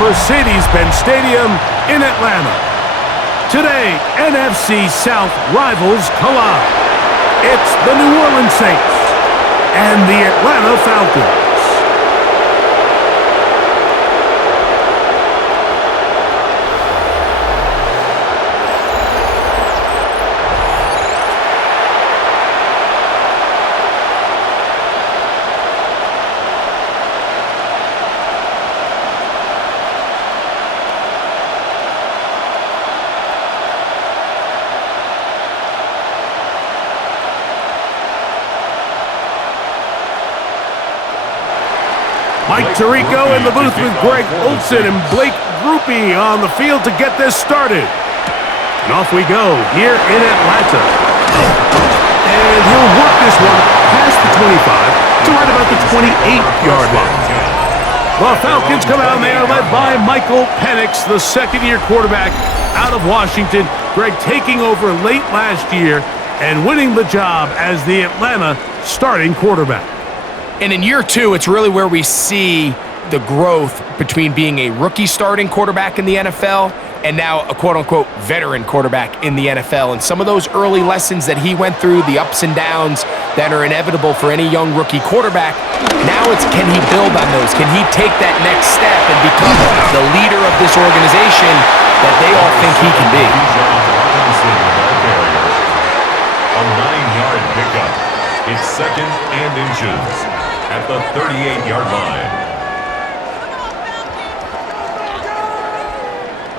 Mercedes-Benz Stadium in Atlanta. Today, NFC South rivals collide. It's the New Orleans Saints and the Atlanta Falcons. Mike Tirico in the booth with Greg Olson and Blake Grupe on the field to get this started. And off we go here in Atlanta. And he'll work this one past the 25 to right about the 28-yard line. The Falcons come out and they are led by Michael Penix, the second-year quarterback out of Washington. Greg taking over late last year and winning the job as the Atlanta starting quarterback. And in year two, it's really where we see the growth between being a rookie starting quarterback in the NFL and now a quote-unquote veteran quarterback in the NFL. And some of those early lessons that he went through, the ups and downs that are inevitable for any young rookie quarterback, now it's can he build on those? Can he take that next step and become the leader of this organization that they all think he can be? A 9-yard pickup. It's second and inches at the 38-yard line.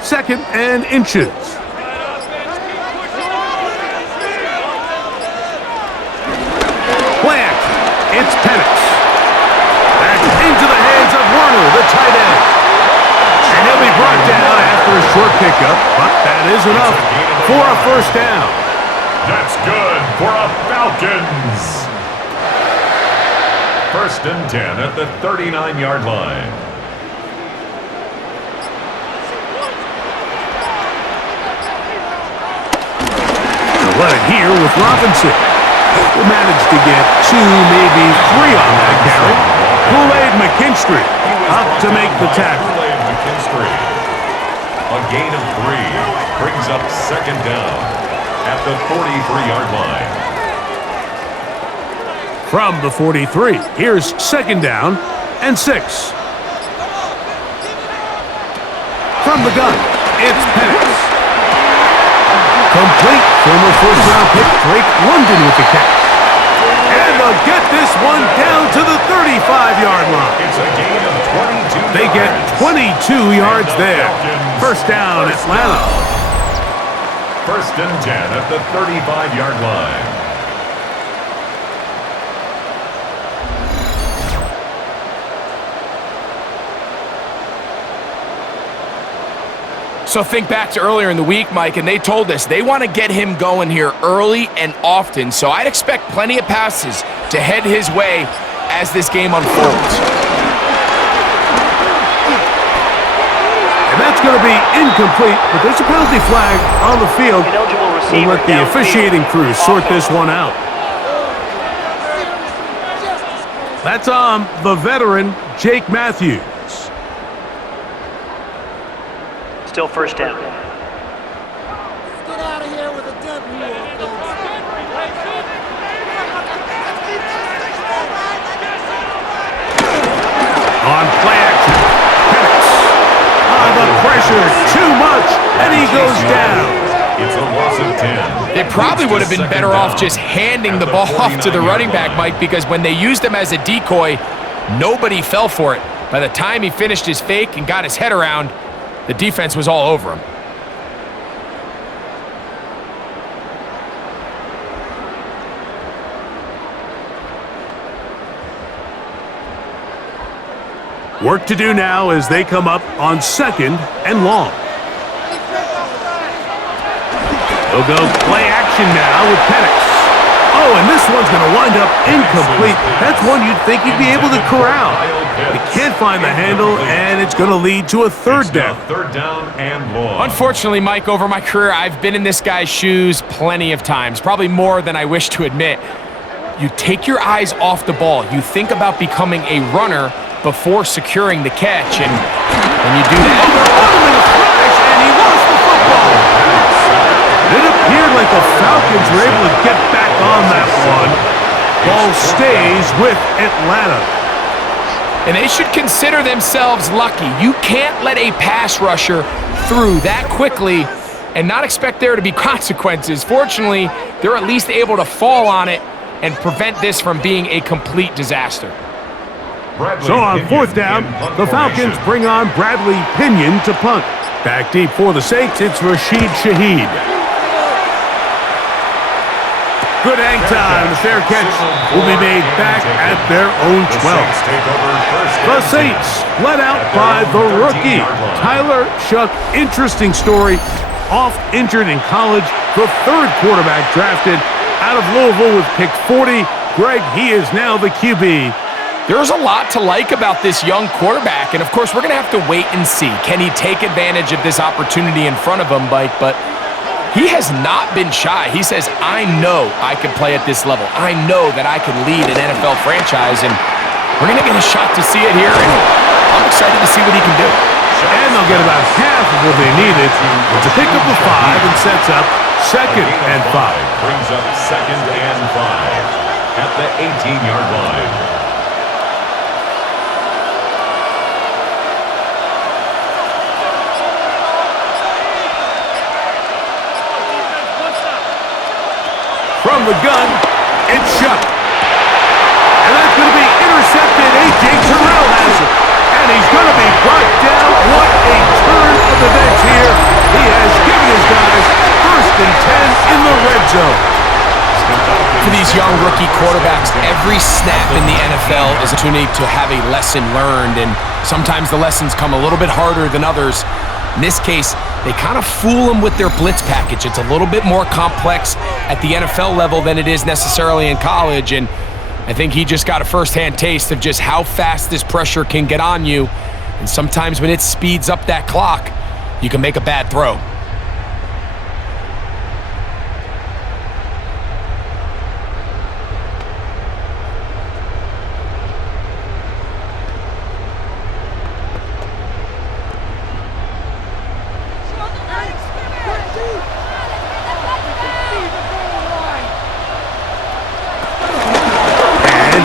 Second and inches. Play action. It's Penix. That's into the hands of Warner, the tight end. And he'll be brought down after a short pickup, but that is enough for a first down. That's good for a Falcons. First and 10 at the 39-yard line. Let it here with Robinson. Will manage to get 2, maybe 3 on that carry. Kool-Aid McKinstry up to make the tackle. Kool-Aid McKinstry. A gain of 3 brings up second down at the 43-yard line. From the 43, here's second down and 6. From the gun, it's Penix. Complete. Former first-round pick Drake London with the catch. And they'll get this one down to the 35-yard line. It's a gain of 22 They get 22 yards there. First down, Atlanta. First and 10 at the 35-yard line. So think back to earlier in the week, Mike, and they told us they want to get him going here early and often. So I'd expect plenty of passes to head his way as this game unfolds. And that's going to be incomplete, but there's a penalty flag on the field. We'll let the officiating crew sort this one out. That's on the veteran, Jake Matthews. Still first down. Let's get out of here with a W. On play action, Penix. The pressure, too much, and he goes down. It's a loss of 10. They probably would have been better off just handing the ball off to the running back, Mike, because when they used him as a decoy, nobody fell for it. By the time he finished his fake and got his head around, the defense was all over him. Work to do now as they come up on second and long. They'll go play action now with Penix. Oh, and this one's going to wind up incomplete. That's one you'd think you'd be able to corral. They can't find the handle, and it's going to lead to a third down. Third down and long. Unfortunately, Mike, over my career, I've been in this guy's shoes plenty of times, probably more than I wish to admit. You take your eyes off the ball. You think about becoming a runner before securing the catch, and And you do Oh, that. they're on him in a flash, and he lost the football. It appeared like the Falcons were able to get back on that one. Ball stays with Atlanta. And they should consider themselves lucky. You can't let a pass rusher through that quickly and not expect there to be consequences. Fortunately, they're at least able to fall on it and prevent this from being a complete disaster. So on fourth down, the Falcons bring on Bradley Pinion to punt. Back deep for the Saints, it's Rashid Shaheed. Good hang time. The fair catch will be made back at their own 12. The Saints led out by the rookie, Tyler Shuck. Interesting story. Oft injured in college, the third quarterback drafted out of Louisville with pick 40. Greg, he is now the QB. There's a lot to like about this young quarterback, and of course, we're going to have to wait and see. Can he take advantage of this opportunity in front of him, Mike? But he has not been shy. He says, I know I can play at this level. I know that I can lead an NFL franchise, and we're going to get a shot to see it here, and I'm excited to see what he can do. And they'll get about half of what they needed to pick up the 5 and sets up 2nd and 5. Brings up 2nd and 5 at the 18-yard line. From the gun, it's Shuck. And that's going to be intercepted. A.J. Terrell has it. And he's going to be brought down. What a turn of events here. He has given his guys 1st and 10 in the red zone. For these young rookie quarterbacks, every snap in the NFL is an opportunity to have a lesson learned, and sometimes the lessons come a little bit harder than others. In this case, they kind of fool them with their blitz package. It's a little bit more complex at the NFL level than it is necessarily in college, and I think he just got a first-hand taste of just how fast this pressure can get on you, and sometimes when it speeds up that clock, you can make a bad throw.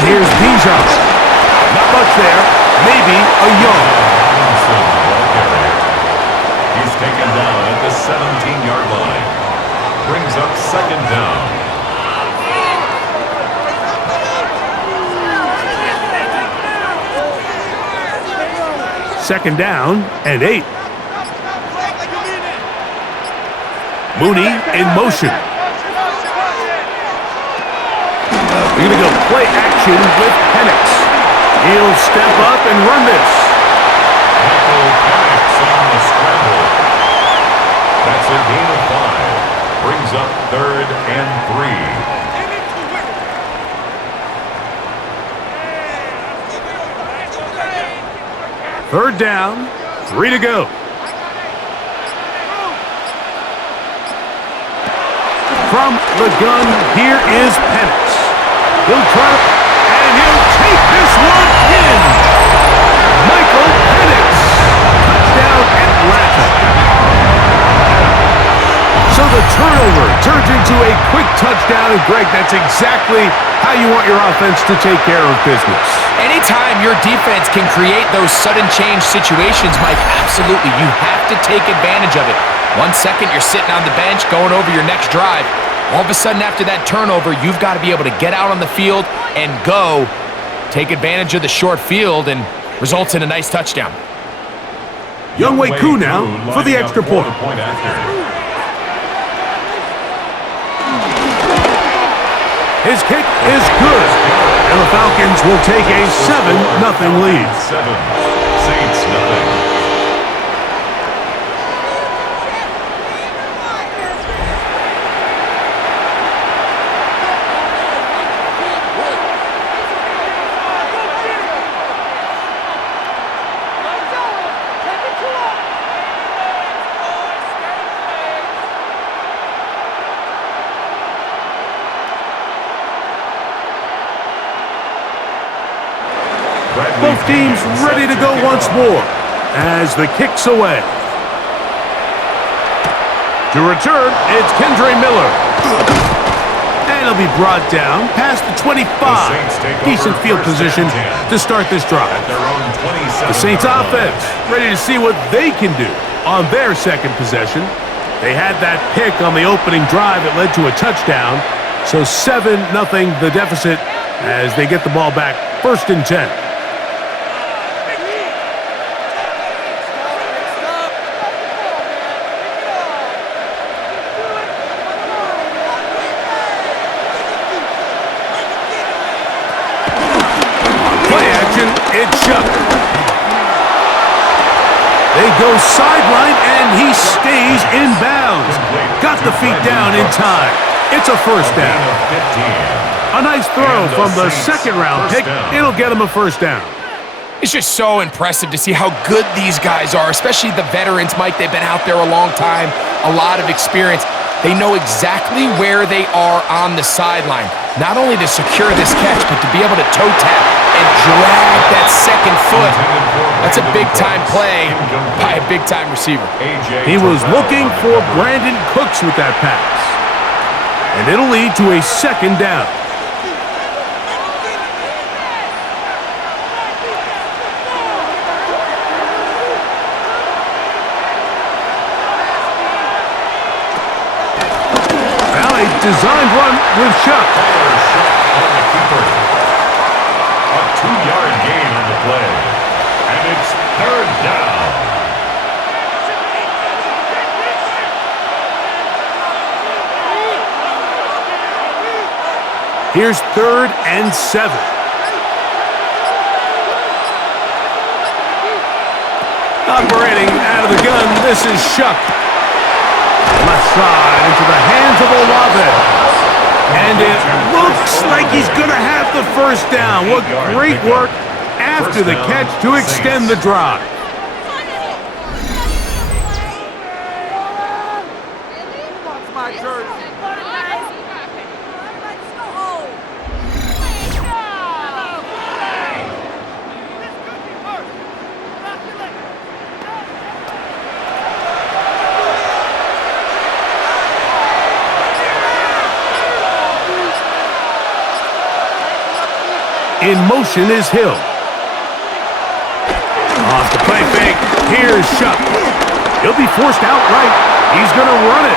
Here's Bijan. Not much there. Maybe a yard. He's taken down at the 17-yard line. Brings up 2nd down. Second down and 8. Mooney in motion. We're going to go play action with Penix. He'll step up and run this. Penix on the scramble. That's a gain of 5. Brings up 3rd and 3. Third down, 3 to go. From the gun, here is Penix. He'll drop, and he'll take this one in. Michael Penix. Touchdown, Atlanta. So the turnover turns into a quick touchdown, and Greg, that's exactly how you want your offense to take care of business. Anytime your defense can create those sudden change situations, Mike, absolutely, you have to take advantage of it. 1 second, you're sitting on the bench, going over your next drive. All of a sudden, after that turnover, you've got to be able to get out on the field and go. Take advantage of the short field, and results in a nice touchdown. Younghoe Koo now for the extra point. His kick is good, and the Falcons will take a 7-0 lead. 7, Saints nothing. Both teams ready to go once more. as the kick's away. To return, it's Kendre Miller. And he'll be brought down past the 25. Decent field position to start this drive. The Saints offense ready to see what they can do on their second possession. They had that pick on the opening drive that led to a touchdown. So 7-0 the deficit as they get the ball back, 1st and 10. Play action, it's Chuck. They go sideline, and he stays in bounds. Got the feet down in time. It's a 1st down. A nice throw from the 2nd-round pick. It'll get him a 1st down. It's just so impressive to see how good these guys are, especially the veterans, Mike. They've been out there a long time, a lot of experience. They know exactly where they are on the sideline, not only to secure this catch, but to be able to toe tap and drag that 2nd foot. That's a big-time play by a big-time receiver. He was looking for Brandon Cooks with that pass. And it'll lead to a 2nd down. Now a designed run with Chuck. On the keeper. A 2-yard gain on the play. And it's 3rd down. Here's 3rd and 7. Operating out of the gun, this is Shuck. Left side into the hands of Olave. And it looks like he's going to have the 1st down. What great work after the catch to extend the drive. In motion is Hill. Off the play fake. Here's Shuck. He'll be forced outright. He's going to run it.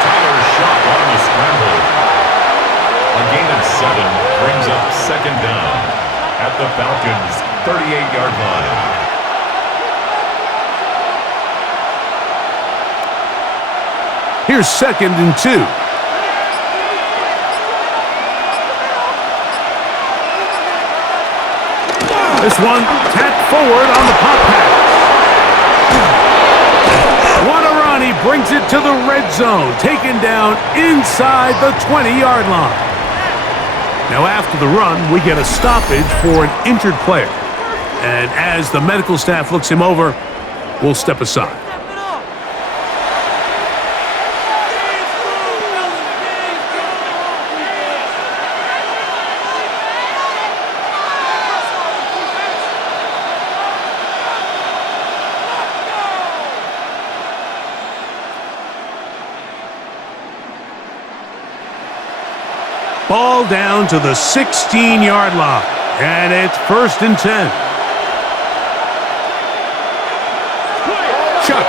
Tyler Shuck on the scramble. A gain of 7 brings up 2nd down at the Falcons' 38-yard line. Here's 2nd and 2. This one tapped forward on the pop pass. What a run. He brings it to the red zone. Taken down inside the 20-yard line. Now after the run, we get a stoppage for an injured player. And as the medical staff looks him over, we'll step aside. Ball down to the 16-yard line, and it's 1st and 10. Chuck.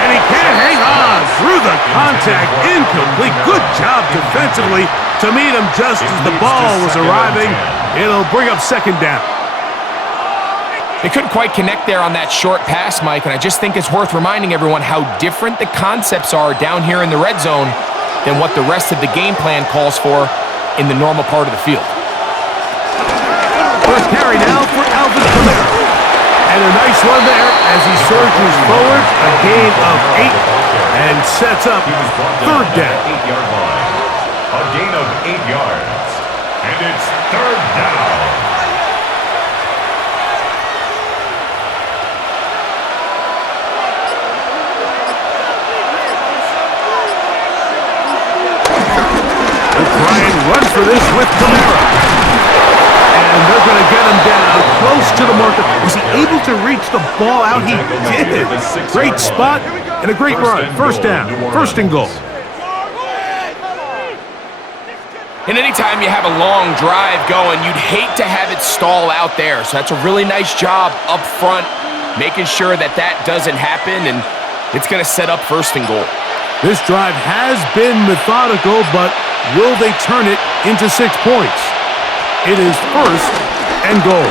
And he can't hang on through the contact. Incomplete. Good job defensively to meet him just as the ball was arriving. It'll bring up 2nd down. They couldn't quite connect there on that short pass, Mike, and I just think it's worth reminding everyone how different the concepts are down here in the red zone than what the rest of the game plan calls for in the normal part of the field. First carry now for Alvin Kamara. And a nice run there as he surges forward, a gain of 8, and sets up 3rd down. 8-yard line. A gain of 8 yards. And it's 3rd down. Ryan runs for this with Kamara. And they're going to get him down close to the marker. Was he able to reach the ball out? He did. Great spot and a great run. First down. First and goal. And anytime you have a long drive going, you'd hate to have it stall out there. So that's a really nice job up front, making sure that that doesn't happen, and it's going to set up first and goal. This drive has been methodical, but will they turn it into 6 points? It is first and goal.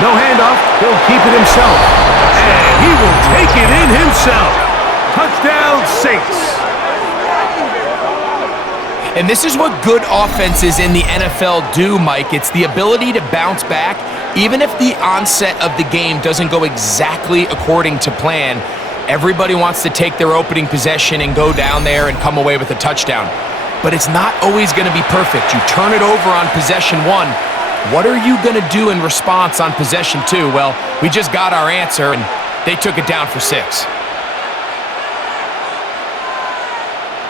No handoff. He'll keep it himself. And he will take it in himself. Touchdown, Saints. And this is what good offenses in the NFL do, Mike. It's the ability to bounce back, even if the onset of the game doesn't go exactly according to plan. Everybody wants to take their opening possession and go down there and come away with a touchdown. But it's not always going to be perfect. You turn it over on possession 1. What are you going to do in response on possession 2? Well, we just got our answer, and they took it down for 6.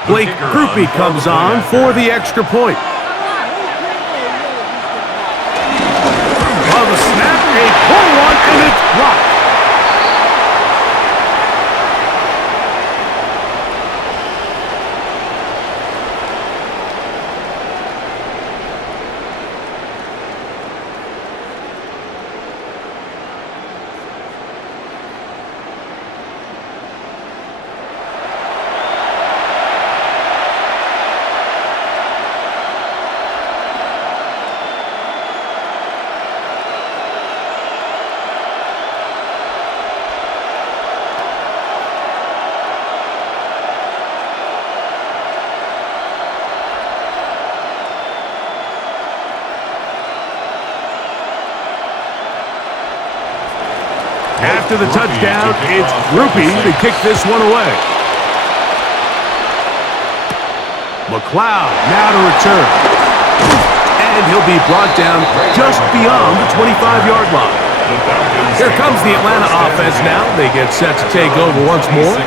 Blake Grupe comes on for the extra point. On the snap, a pull one, and it's blocked. After the touchdown, it's Grupe to kick this one away. McLeod now to return. And he'll be brought down just beyond the 25-yard line. Here comes the Atlanta offense now. They get set to take over once more.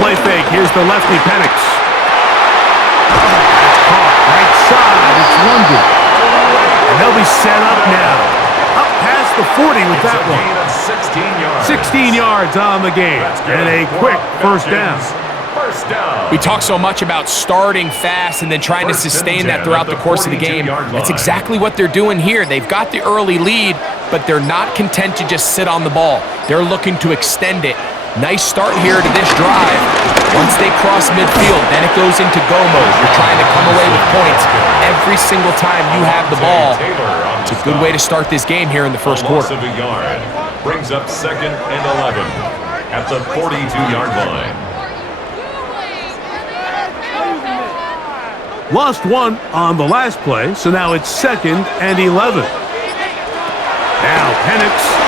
Play fake. Here's the lefty, Penix. That's caught. Right side. It's London. And they'll be set up now. Up past the 40 with that one. 16 yards on the game. And a quick first down. We talk so much about starting fast and then trying to sustain that throughout the course of the game. That's exactly what they're doing here. They've got the early lead, but they're not content to just sit on the ball. They're looking to extend it. Nice start here to this drive. Once they cross midfield, then it goes into go mode. You're trying to come away with points every single time you have the ball. It's a good way to start this game here in the first quarter. Loss of a yard brings up 2nd and 11 at the 42-yard line. Lost one on the last play, so now it's 2nd and 11. Now Penix.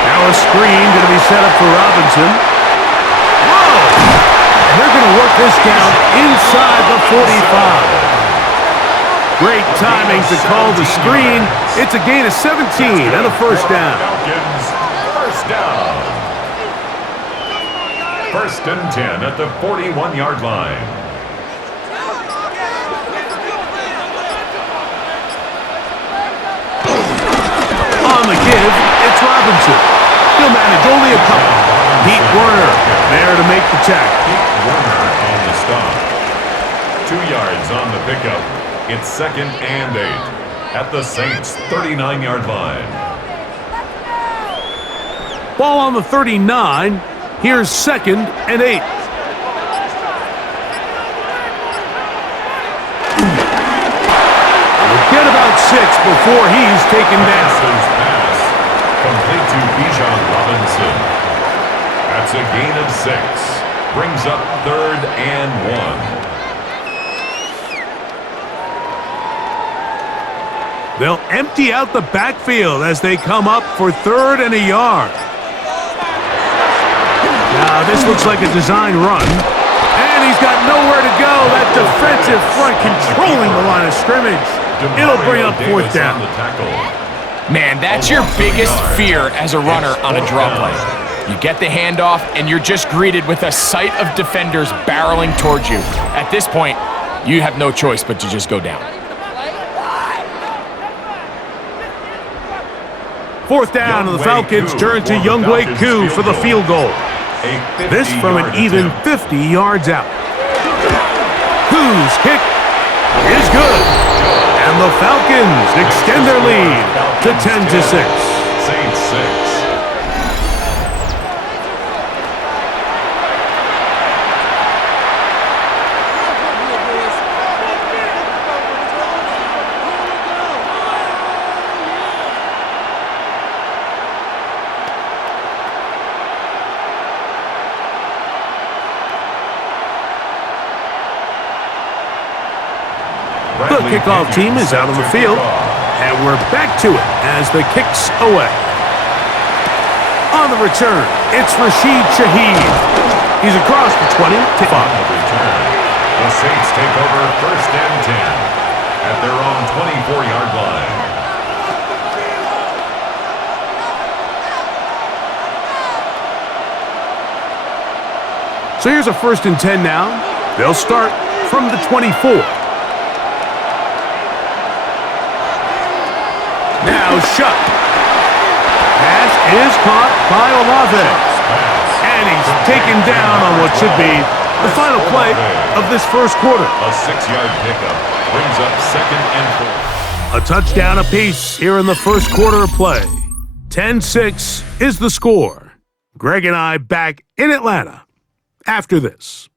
Now a screen going to be set up for Robinson. Whoa! And they're going to work this down inside the 45. Great timing to call the screen. It's a gain of 17 and a first down. First down. 1st and 10 at the 41-yard line. On the give, it's Robinson. He'll manage only a couple. Pete Werner there to make the tackle. Pete Werner on the stop. 2 yards on the pickup. It's 2nd and 8 at the Saints' 39-yard line. Ball on the 39. Here's 2nd and 8. We'll get about 6 before he's taken down. Complete to Bijan Robinson. That's a gain of 6. Brings up 3rd and 1. They'll empty out the backfield as they come up for 3rd and a yard. This looks like a design run. And he's got nowhere to go. That defensive front controlling the line of scrimmage. It'll bring up fourth down. Man, that's your biggest fear as a runner on a draw play. You get the handoff, and you're just greeted with a sight of defenders barreling towards you. At this point, you have no choice but to just go down. Fourth down, and the Falcons turn to Younghoe Koo for the field goal. This from an even 50 yards out. Koo's kick is good. And the Falcons extend their lead to 10-6. Saints 6. The kickoff team is out on the field, and we're back to it as the kick's away. On the return, it's Rashid Shaheed. He's across the 20 to 5. The Saints take over first and 10 at their own 24-yard line. So here's a first and 10 now. They'll start from the 24. Now shut. Pass is caught by Olave. And he's taken down on what should be the final play of this first quarter. A 6-yard pickup brings up second and 4. A touchdown apiece here in the first quarter of play. 10-6 is the score. Greg and I back in Atlanta after this.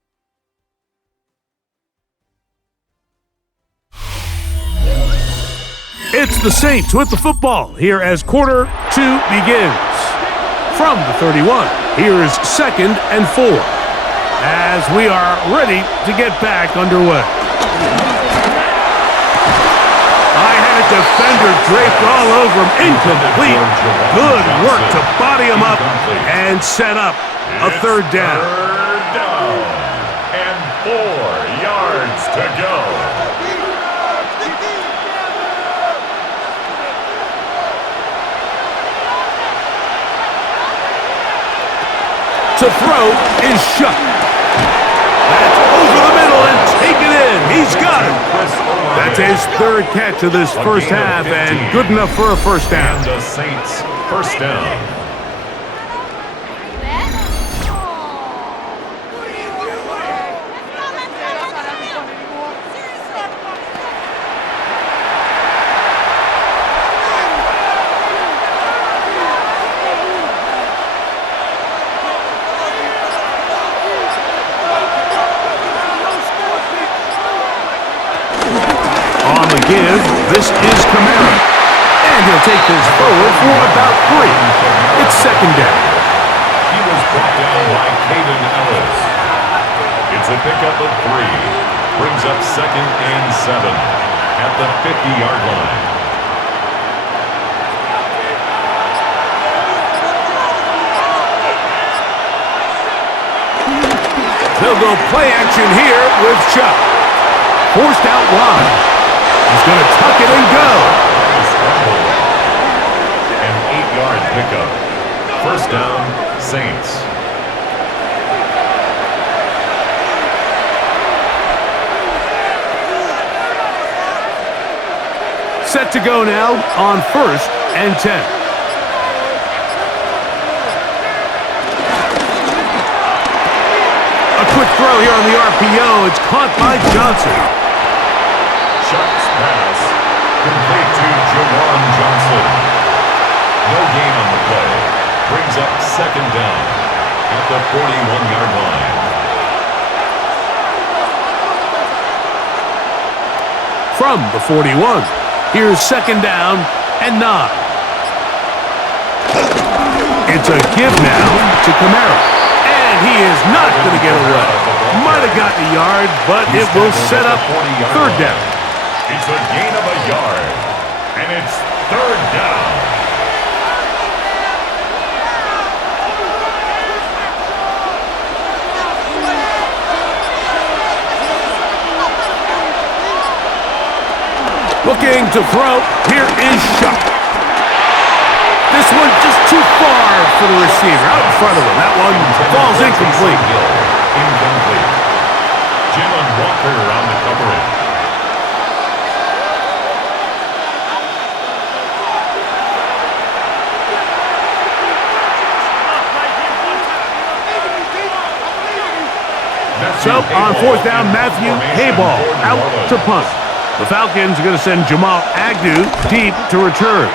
It's the Saints with the football here as quarter 2 begins. From the 31, here is second and 4 as we are ready to get back underway. I had a defender draped all over him, incomplete. Good work to body him up and set up a third down. Third down and 4 yards to go. To throw is shut. That's over the middle and taken in. He's got it. That's his third catch of this first half and good enough for a first down. And the Saints first down. Give. This is Kamara. And he'll take this forward for about 3. It's second down. He was brought down by Caden Ellis. It's a pickup of 3. Brings up second and 7 at the 50-yard line. They'll go play action here with Chuck. Forced out wide. He's going to tuck it and go. An 8-yard pickup. First down, Saints. Set to go now on first and 10. A quick throw here on the RPO. It's caught by Johnson. Chuck's pass complete to Jawan Johnson. No gain on the play. Brings up second down at the 41-yard line. From the 41, here's second down and 9. It's a give now to Kamara. And he is not going to get away. Might have gotten a yard, but it will set up third down. It's a gain of a yard, and it's third down. Looking to throw. Here is Shuck. This one just too far for the receiver. Out in front of him. That one falls incomplete. Incomplete. Jalen Walker on the coverage. So on fourth down, Matthew Hayball out to punt. The Falcons are going to send Jamal Agnew deep to return.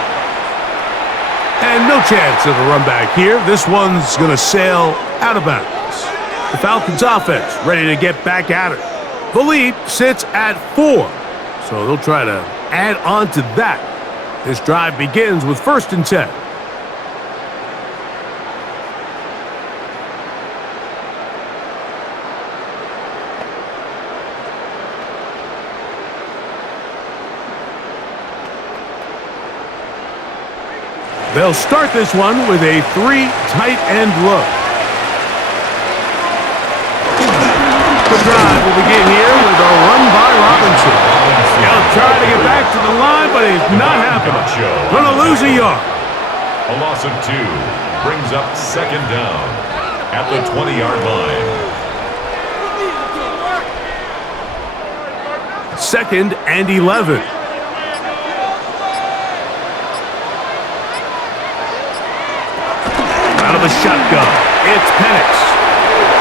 And no chance of a run back here. This one's going to sail out of bounds. The Falcons offense ready to get back at it. The lead sits at 4, so they'll try to add on to that. This drive begins with 1st and 10. They'll start this one with a 3 tight end look. The drive will begin here with a run by Robinson. He'll try to get back to the line, but it's not happening. Going to lose a yard. A loss of 2 brings up 2nd down at the 20-yard line. 2nd and 11. Out of the shotgun, it's Penix.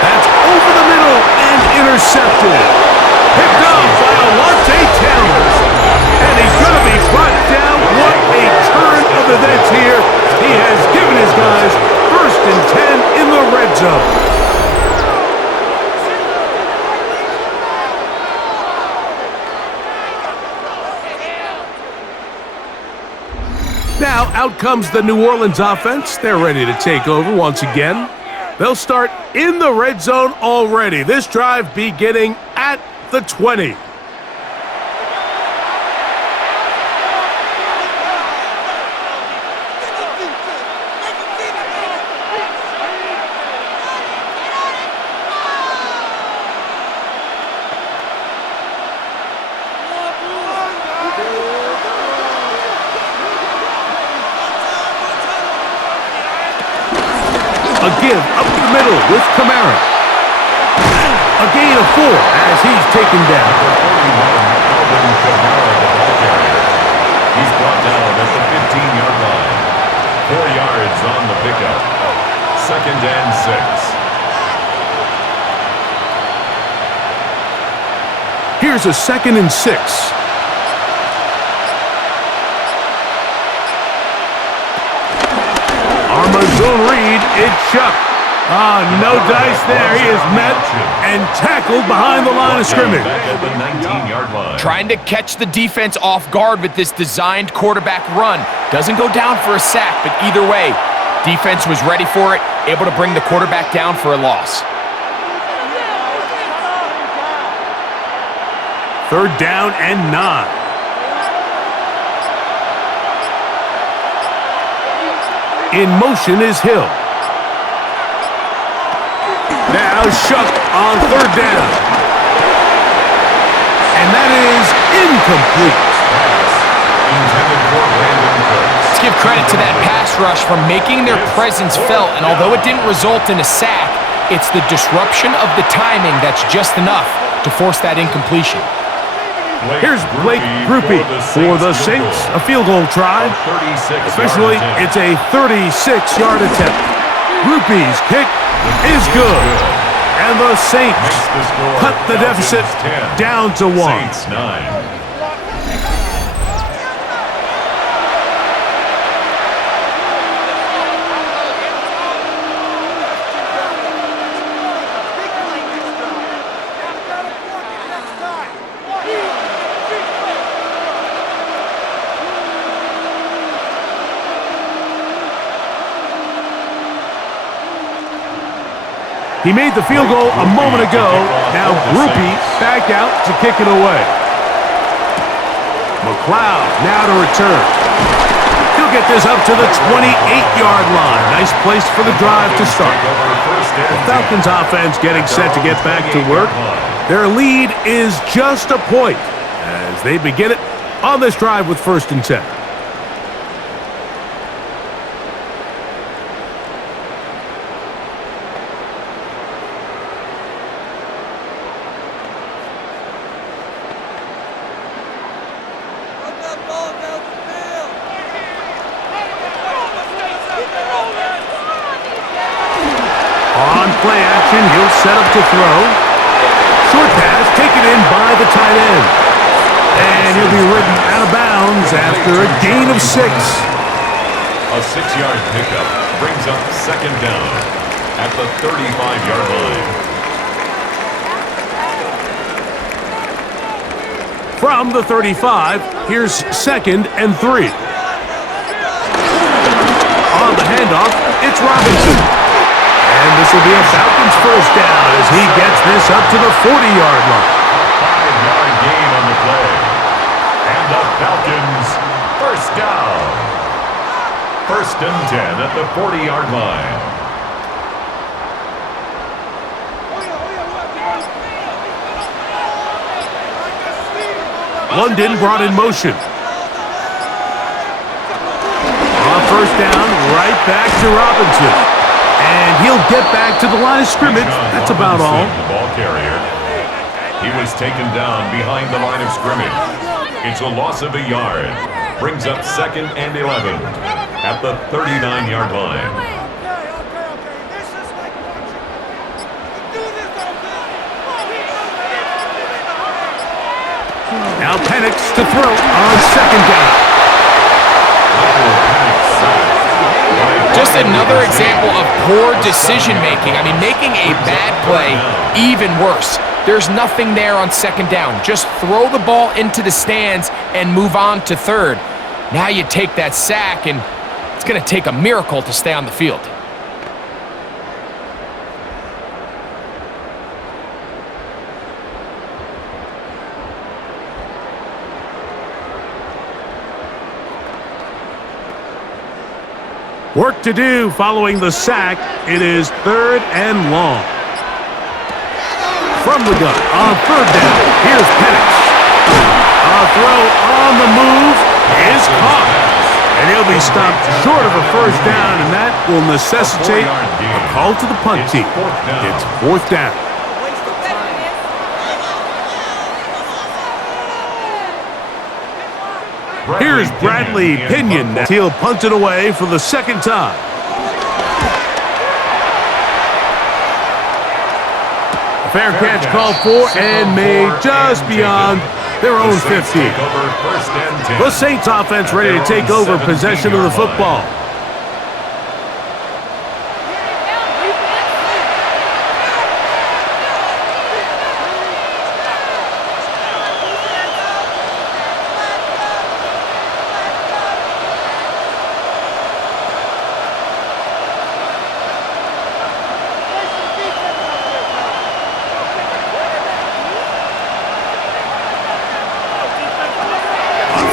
That's over the middle and intercepted. Picked up by Alante Taylor. And he's going to be brought down. What a turn of events here. He has given his guys 1st and 10 in the red zone. Now, out comes the New Orleans offense. They're ready to take over once again. They'll start in the red zone already. This drive beginning at the 20. A give up the middle with Kamara. A gain of 4 as he's taken down. He's brought down at the 15-yard line. 4 yards on the pickup. 2nd and 6. Here's a 2nd and 6. Zone read, it's Chuck. No dice there. He is met and tackled behind the line of scrimmage. At the 19-yard line. Trying to catch the defense off guard with this designed quarterback run. Doesn't go down for a sack, but either way, defense was ready for it, able to bring the quarterback down for a loss. 3rd down and 9. In motion is Hill. Now Shuck on 3rd down. And that is incomplete. Let's give credit to that pass rush for making their presence felt, and although it didn't result in a sack, it's the disruption of the timing that's just enough to force that incompletion. Here's Blake Grupe for the Saints. A field goal try. Officially, it's a 36-yard attempt. Grupe's kick is good. And the Saints cut the deficit down to 1. Saints 9. He made the field goal a moment ago. Now Grupe back out to kick it away. McLeod now to return. He'll get this up to the 28-yard line. Nice place for the drive to start. The Falcons offense getting set to get back to work. Their lead is just a point as they begin it on this drive with 1st and 10. On play action, he'll set up to throw. Short pass taken in by the tight end. And he'll be ridden out of bounds after a gain of 6. A 6-yard pickup brings up 2nd down at the 35-yard line. From the 35, here's 2nd and 3. On the handoff, it's Robinson. And this will be a Falcons 1st down as he gets this up to the 40-yard line. 5-yard gain on the play. And the Falcons 1st down. 1st and 10 at the 40-yard line. London brought in motion. On 1st down, right back to Robinson. And he'll get back to the line of scrimmage. That's about all. The ball carrier. He was taken down behind the line of scrimmage. It's a loss of a yard. Brings up 2nd and 11 at the 39-yard line. Now Penix to throw on 2nd down. Just another example of poor decision-making. I mean, making a bad play even worse. There's nothing there on 2nd down. Just throw the ball into the stands and move on to 3rd. Now you take that sack, and it's going to take a miracle to stay on the field. Work to do following the sack. It is 3rd and long. From the gun on 3rd down, here's Penix. A throw on the move is caught. And he'll be stopped short of a 1st down, and that will necessitate a call to the punt team. It's 4th down. Here's Bradley Pinion. He'll punt it away for the 2nd time. A fair catch called for and made just beyond their own 50. The Saints offense ready to take over possession of the football.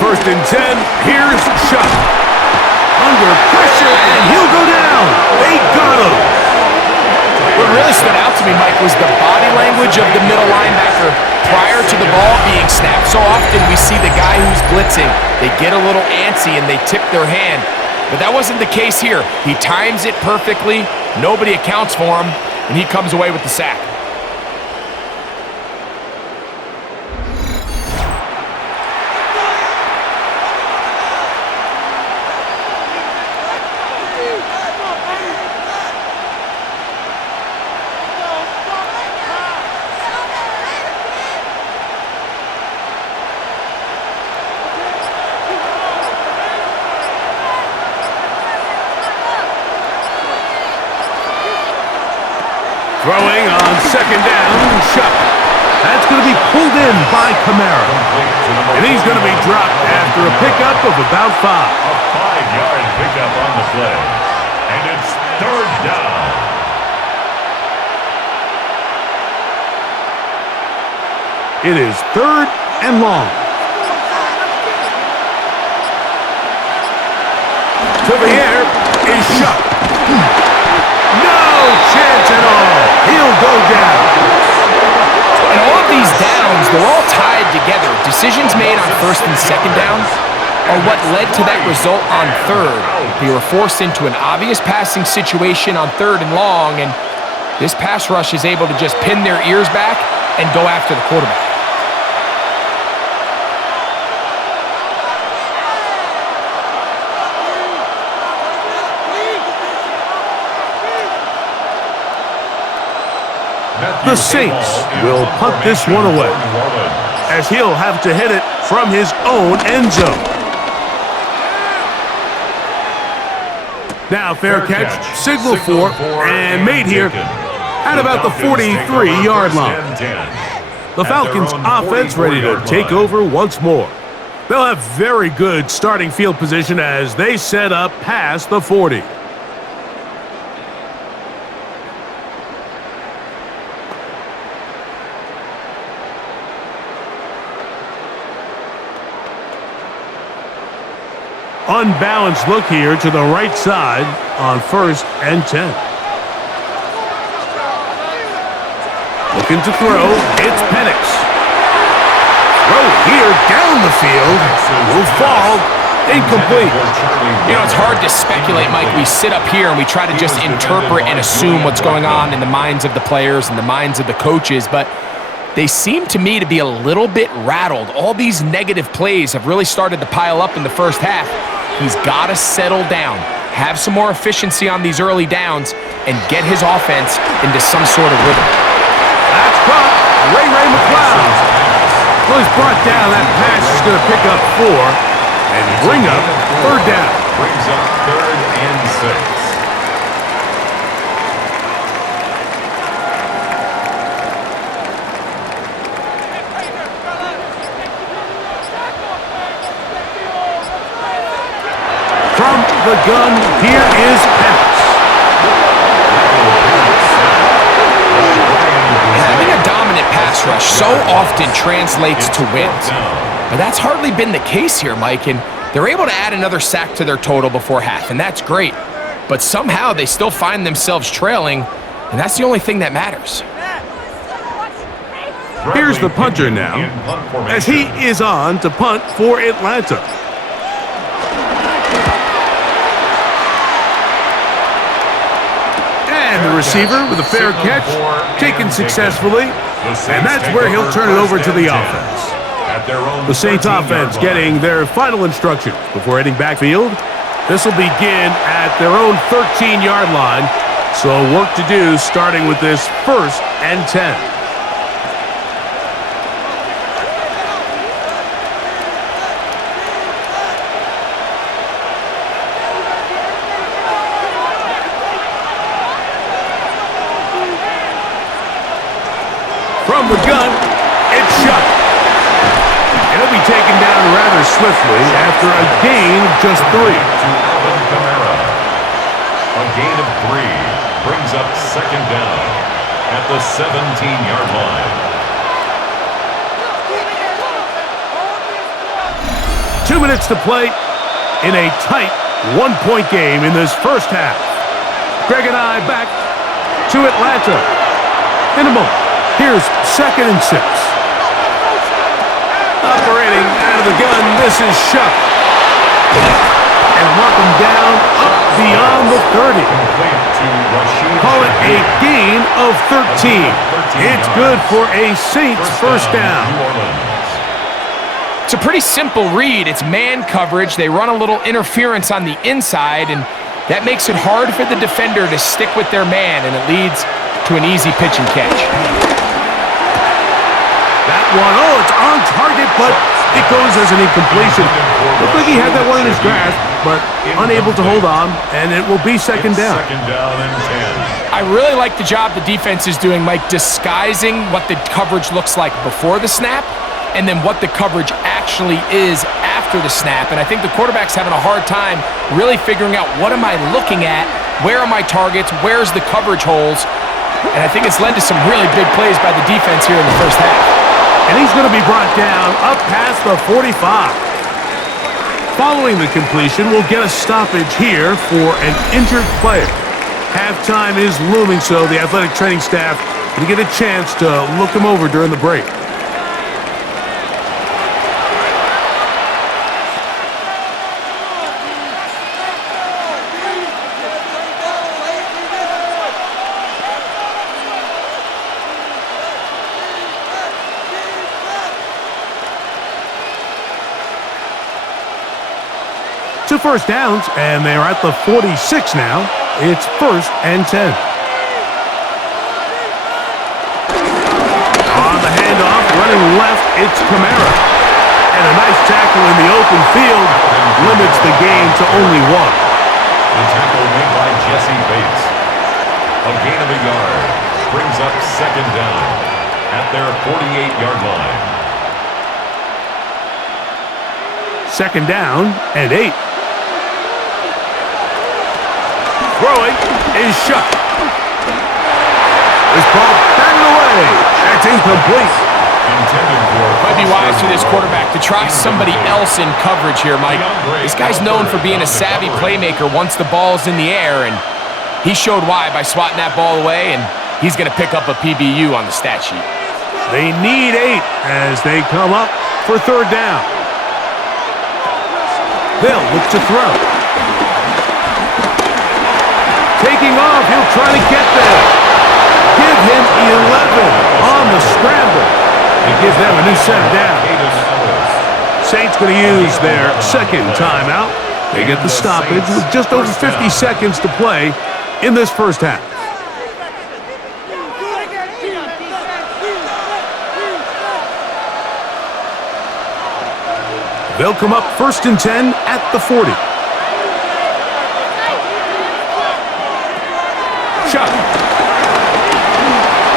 First and 10, here's Shuck. Under pressure, and he'll go down. They got him. What really stood out to me, Mike, was the body language of the middle linebacker prior to the ball being snapped. So often we see the guy who's blitzing, they get a little antsy and they tip their hand. But that wasn't the case here. He times it perfectly, nobody accounts for him, and he comes away with the sack. Throwing on 2nd down, Shuck. That's going to be pulled in by Kamara. And he's going to be dropped after a pickup of about 5. A 5-yard pickup on the play. And it's 3rd down. It is 3rd and long. To the air is Shuck. No chance at all. He'll go down. And all of these downs, they're all tied together. Decisions made on first and second down are what led to that result on third. They were forced into an obvious passing situation on third and long, and this pass rush is able to just pin their ears back and go after the quarterback. The Saints will punt this one away, as he'll have to hit it from his own end zone. Now fair catch, signal for, and made here at about the 43-yard line. The Falcons offense ready to take over once more. They'll have very good starting field position as they set up past the 40. Unbalanced look here to the right side on 1st and 10. Looking to throw, it's Penix. Throw here down the field, will fall, incomplete. You know, it's hard to speculate, Mike. We sit up here and we try to just interpret and assume what's going on in the minds of the players and the minds of the coaches, but they seem to me to be a little bit rattled. All these negative plays have really started to pile up in the first half. He's got to settle down, have some more efficiency on these early downs, and get his offense into some sort of rhythm. That's caught. Ray McLeod. Well, he's brought down. That pass is going to pick up 4 and bring up 3rd down. Brings up 3rd and 6. From the gun, here is Penix. Having a dominant pass rush so often translates to wins. But that's hardly been the case here, Mike, and they're able to add another sack to their total before half, and that's great. But somehow they still find themselves trailing, and that's the only thing that matters. Here's the punter now, as he is on to punt for Atlanta. And the receiver with a fair catch, taken successfully, and that's where he'll turn it over to the offense. The Saints offense getting their final instructions before heading backfield. This will begin at their own 13-yard line, so work to do starting with this 1st and 10. From the gun, it's shot. And it'll be taken down rather swiftly after a gain of just 3. A gain of 3 brings up 2nd down at the 17-yard line. 2 minutes to play in a tight 1-point game in this first half. Greg and I back to Atlanta in a moment. Here's 2nd and 6. Operating out of the gun, this is Shuck. And mark him down up beyond the 30. Call it a gain of 13. It's good for a Saints first down. It's a pretty simple read. It's man coverage. They run a little interference on the inside, and that makes it hard for the defender to stick with their man, and it leads to an easy pitch and catch. That one, oh, it's on target, but it goes as an incompletion. Looked like he had that one in his grasp, but unable to hold on, and it will be 2nd down. 2nd down and 10. I really like the job the defense is doing, Mike, disguising what the coverage looks like before the snap and then what the coverage actually is after the snap. And I think the quarterback's having a hard time really figuring out, what am I looking at? Where are my targets? Where's the coverage holes? And I think it's led to some really big plays by the defense here in the first half. And he's going to be brought down up past the 45. Following the completion, we'll get a stoppage here for an injured player. Halftime is looming, so the athletic training staff will get a chance to look him over during the break. 2 first downs, and they're at the 46 now. It's 1st and 10. On the handoff, running left, it's Kamara. And a nice tackle in the open field limits the game to only 1. The tackle made by Jesse Bates. A gain of a yard brings up 2nd down at their 48-yard line. 2nd down and 8. Throwing is shot. This ball batted away. That's incomplete. Might be wise for this quarterback to try somebody else in coverage here, Mike. This guy's known for being a savvy playmaker once the ball's in the air, and he showed why by swatting that ball away, and he's going to pick up a PBU on the stat sheet. They need 8 as they come up for 3rd down. They'll look to throw. Taking off, he'll try to get there. Give him 11 on the scramble. He gives them a new set of downs. Saints going to use their 2nd timeout. They get the stoppage with just over 50 seconds to play in this 1st half. They'll come up 1st and 10 at the 40. Shot.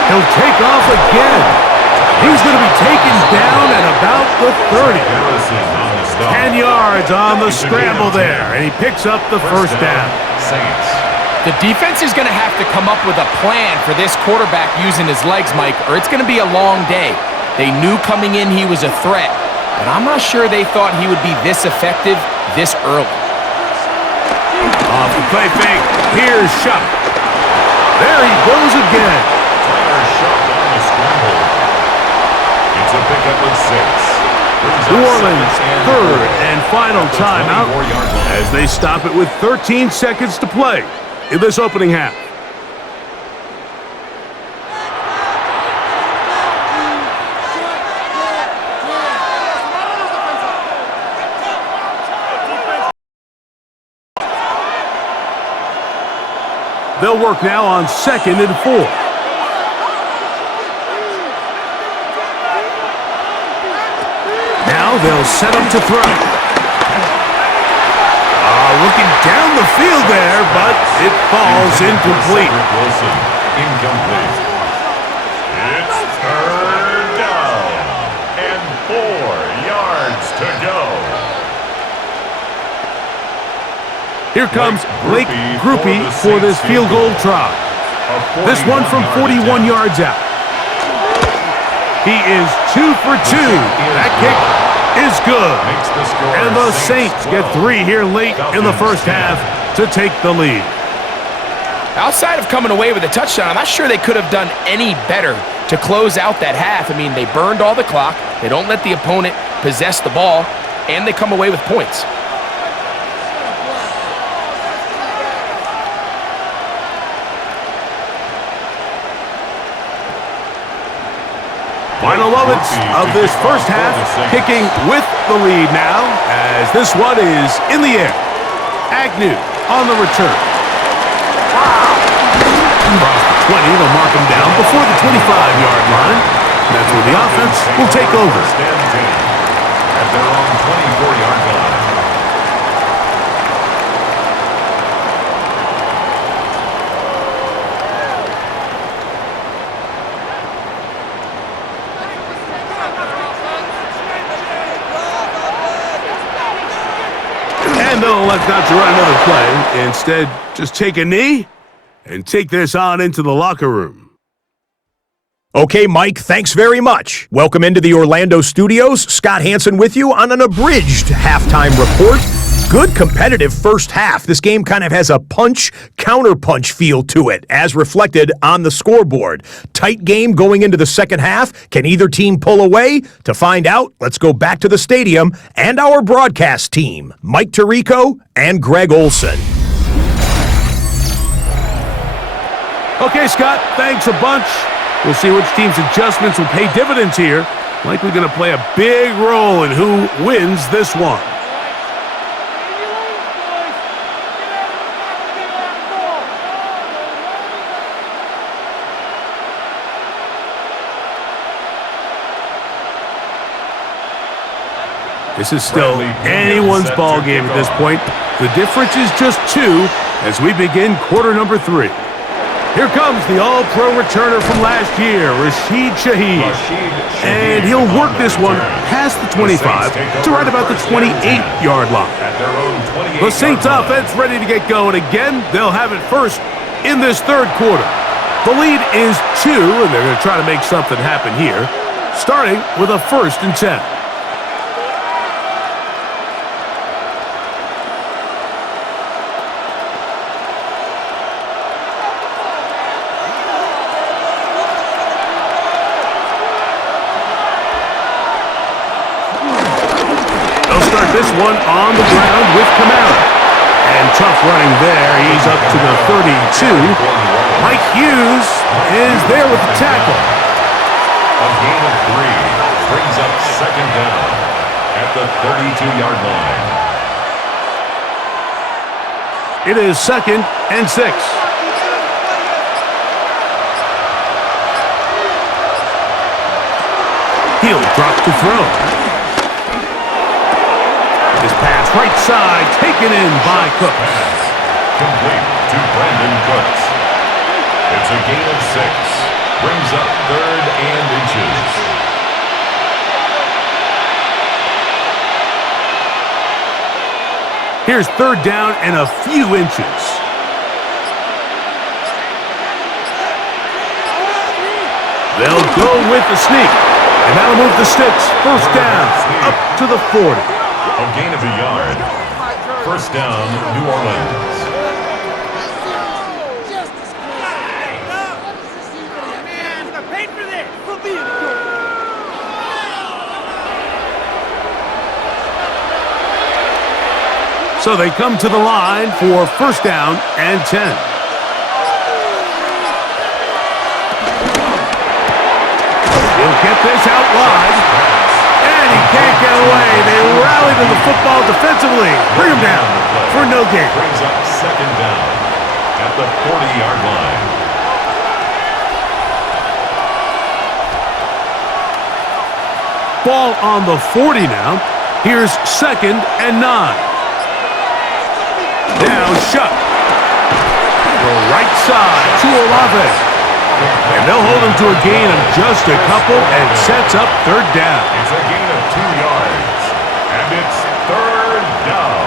He'll take off again. He's going to be taken down at about the 30. 10 yards on the scramble there, and he picks up the 1st down. The defense is going to have to come up with a plan for this quarterback using his legs, Mike, or it's going to be a long day. They knew coming in he was a threat, but I'm not sure they thought he would be this effective this early. Off the play fake, here's Shot. There he goes again. Shot on the scramble. It's a pickup of 6. New Orleans' 3rd and final timeout as they stop it with 13 seconds to play in this opening half. They'll work now on 2nd and 4. Now they'll set him to throw. Looking down the field there, but it falls incomplete. Incomplete. It's 3rd down and 4 yards to go. Here comes Blake Grupe for this field goal try. This one from 41 yards out. He is 2 for 2. That kick is good. And the Saints get 3 here late in the 1st half to take the lead. Outside of coming away with a touchdown, I'm not sure they could have done any better to close out that half. I mean, they burned all the clock. They don't let the opponent possess the ball, and they come away with points. Final moments of this 1st half, kicking with the lead now as this one is in the air. Agnew on the return. Across the 20, they'll mark him down before the 25-yard line. That's where the offense will take over. At their own 24-yard line. And they'll elect not to run another play. Instead, just take a knee and take this on into the locker room. Okay, Mike, thanks very much. Welcome into the Orlando studios. Scott Hansen with you on an abridged halftime report. Good competitive 1st half. This game kind of has a punch-counterpunch feel to it, as reflected on the scoreboard. Tight game going into the 2nd half. Can either team pull away? To find out, let's go back to the stadium and our broadcast team, Mike Tirico and Greg Olson. Okay, Scott, thanks a bunch. We'll see which team's adjustments will pay dividends here. Likely going to play a big role in who wins this one. This is still anyone's ball game at this point. The difference is just 2 as we begin quarter number 3. Here comes the all-pro returner from last year, Rashid Shaheed. And he'll work this one past the 25 to right about the 28-yard line. The Saints offense ready to get going again. They'll have it first in this third quarter. The lead is 2, and they're going to try to make something happen here, starting with a 1st and 10. This one on the ground with Kamara. And tough running there. He's up to the 32. Mike Hughes is there with the tackle. A gain of 3 brings up 2nd down at the 32-yard line. It is 2nd and 6. He'll drop to throw. His pass right side taken in by Cooks. Complete to Brandon Cooks. It's a gain of 6. Brings up 3rd and inches. Here's 3rd down and a few inches. They'll go with the sneak. And that'll move the sticks. 1st down up to the 40. A gain of a yard. 1st down, New Orleans. So they come to the line for 1st down and 10. He'll get this out wide. And he can't get away. They rally to the football defensively. Bring him down for no gain. Brings up 2nd down at the 40-yard line. Ball on the 40 now. Here's 2nd and 9. Now Shuck. The right side to Olave. And they'll hold him to a gain of just a couple and sets up 3rd down. It's a gain of 2 yards. And it's 3rd down.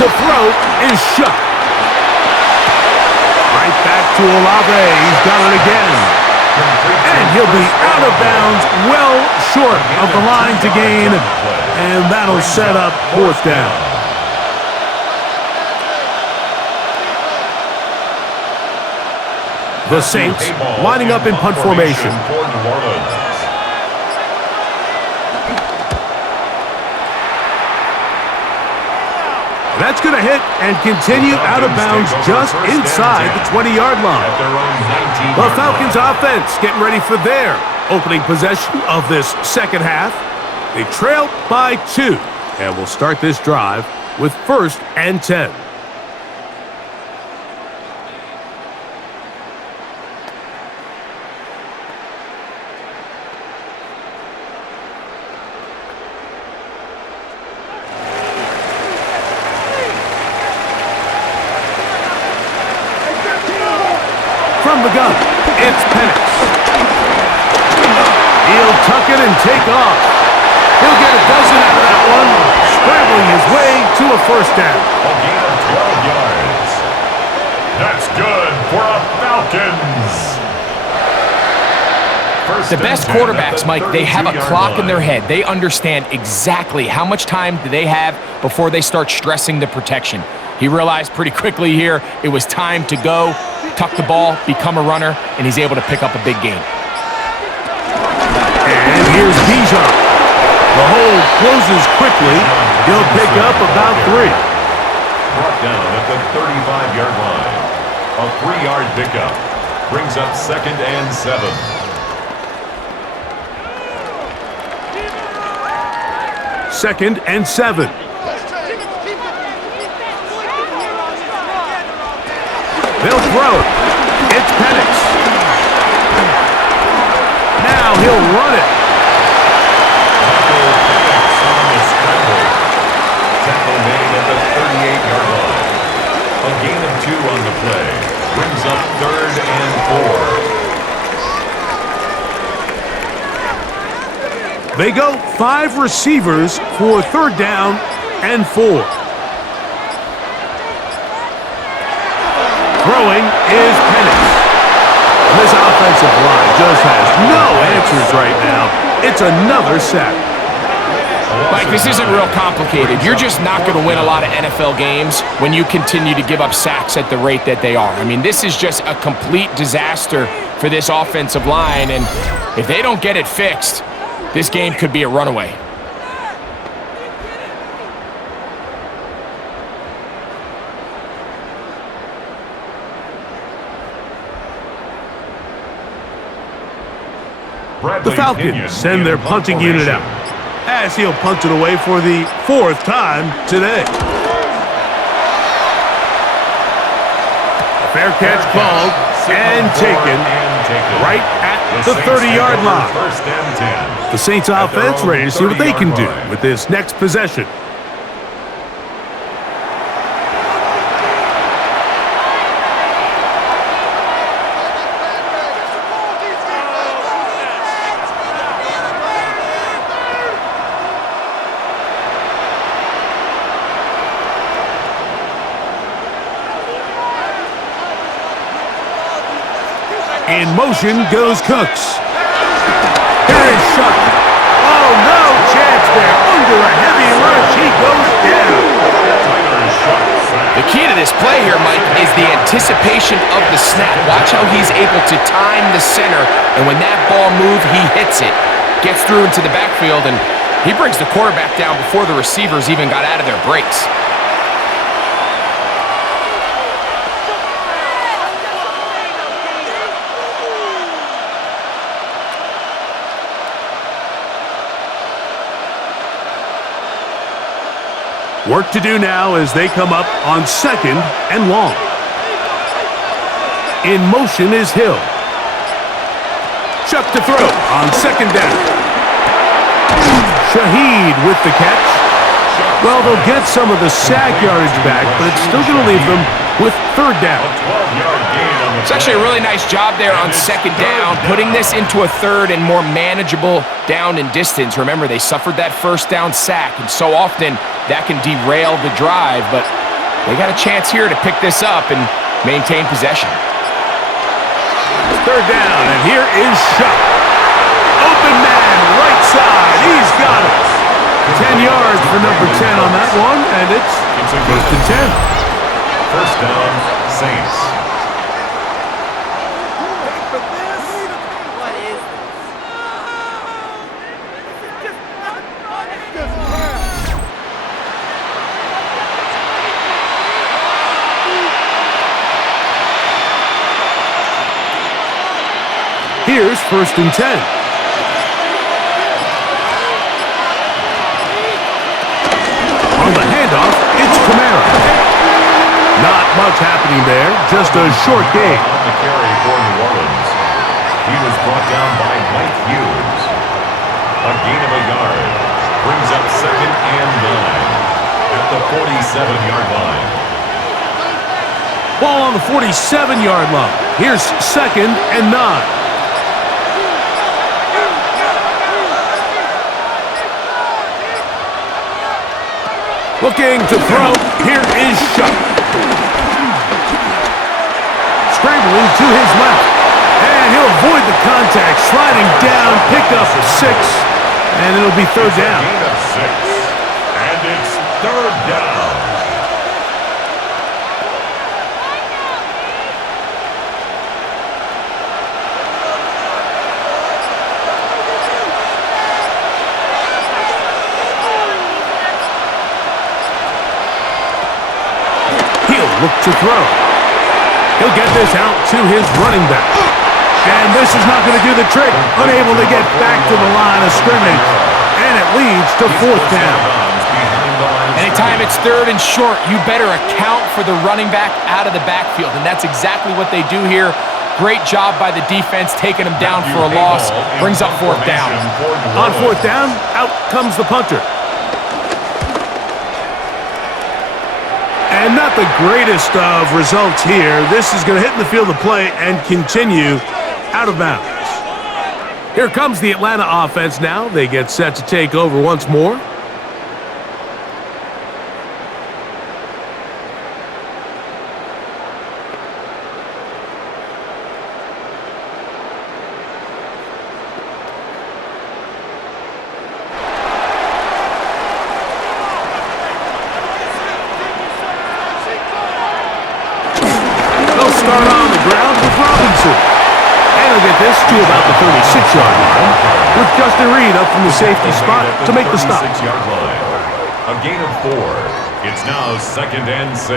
To throw is Shuck. Right back to Olave. He's done it again. And he'll be out of bounds, well short of the line to gain. And that'll set up 4th down. The Saints lining up in punt formation. That's going to hit and continue out of bounds just inside the 20-yard line. The Falcons offense getting ready for their opening possession of this 2nd half. They trail by 2, and will start this drive with 1st and 10. From the gun, it's Penix. He'll tuck it and take off. He'll get a dozen out of that one, scrambling his way to a 1st down. A gain of 12 yards. That's good for a Falcons. The best quarterbacks, Mike, they have a clock in their head. They understand exactly how much time do they have before they start stressing the protection. He realized pretty quickly here it was time to go, tuck the ball, become a runner, and he's able to pick up a big gain. And here's Bijan. The hole closes quickly. He'll pick up about 3. Brought down at the 35-yard line. A 3-yard pickup brings up 2nd and 7. Second and 7. They'll throw. It's Penix. Now he'll run it. On the scramble. Tackle made at the 38-yard line. A gain of 2 on the play. Brings up 3rd and 4. They go 5 receivers for 3rd down and 4. Throwing is Penix. This offensive line just has no answers right now. It's another sack. Mike, this isn't real complicated. You're just not going to win a lot of NFL games when you continue to give up sacks at the rate that they are. I mean, this is just a complete disaster for this offensive line, and if they don't get it fixed, this game could be a runaway. The Falcons send their punting unit out, as he'll punt it away for the 4th time today. A fair catch called and taken right at the 30-yard line. The Saints offense ready to see what they can do with this next possession. In motion goes Cooks. Here is shot. Oh, no chance there. Under a heavy rush, he goes down. The key to this play here, Mike, is the anticipation of the snap. Watch how he's able to time the center, and when that ball moves, he hits it. Gets through into the backfield, and he brings the quarterback down before the receivers even got out of their breaks. Work to do now as they come up on 2nd and long. In motion is Hill. Chuck to throw on 2nd down. Shaheed with the catch. Well, they'll get some of the sack yardage back, but it's still going to leave them with 3rd down. It's actually a really nice job there on 2nd down, putting this into a 3rd and more manageable down and distance. Remember, they suffered that 1st down sack, and so often that can derail the drive, but they got a chance here to pick this up and maintain possession. 3rd down, and here is Shuck. Open man, right side, he's got it. 10 yards for number 10 on that one, and it's 1st and 10. 1st down, Saints. Here's 1st and 10. On the handoff, it's Kamara. Not much happening there, just a short gain. On the carry for New Orleans. He was brought down by Mike Hughes. A gain of a yard. Brings up 2nd and 9 at the 47-yard line. Ball on the 47-yard line. Here's 2nd and 9. Looking to throw. Here is Shuck. Scrambling to his left. And he'll avoid the contact. Sliding down. Pick up a 6. And it'll be 3rd down. Gain of 6. And it's 3rd down. Look to throw. He'll get this out to his running back. And this is not going to do the trick. Unable to get back to the line of scrimmage. And it leads to 4th down. Behind the line Anytime it's third and short, you better account for the running back out of the backfield, and that's exactly what they do here. Great job by the defense taking them down for a loss. Brings up fourth down. On fourth down, out comes the punter. And not the greatest of results here. This is going to hit in the field of play and continue out of bounds. Here comes the Atlanta offense now. They get set to take over once more. Start on the ground with Robinson. And he'll get this to about the 36-yard line with Justin Reed up from the safety spot to make the stop. 36-yard line. A gain of 4. It's now 2nd and 6.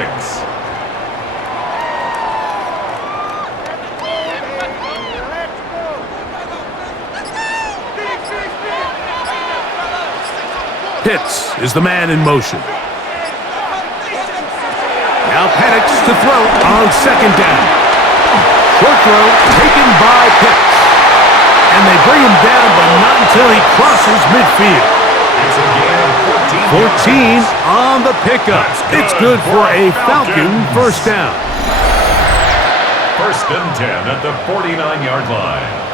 Pitts is the man in motion. Now Penix to throw on 2nd down. Short throw taken by Pitts. And they bring him down, but not until he crosses midfield. It's a gain of 14 on the pickup. It's good for a Falcon first down. 1st and 10 at the 49-yard line.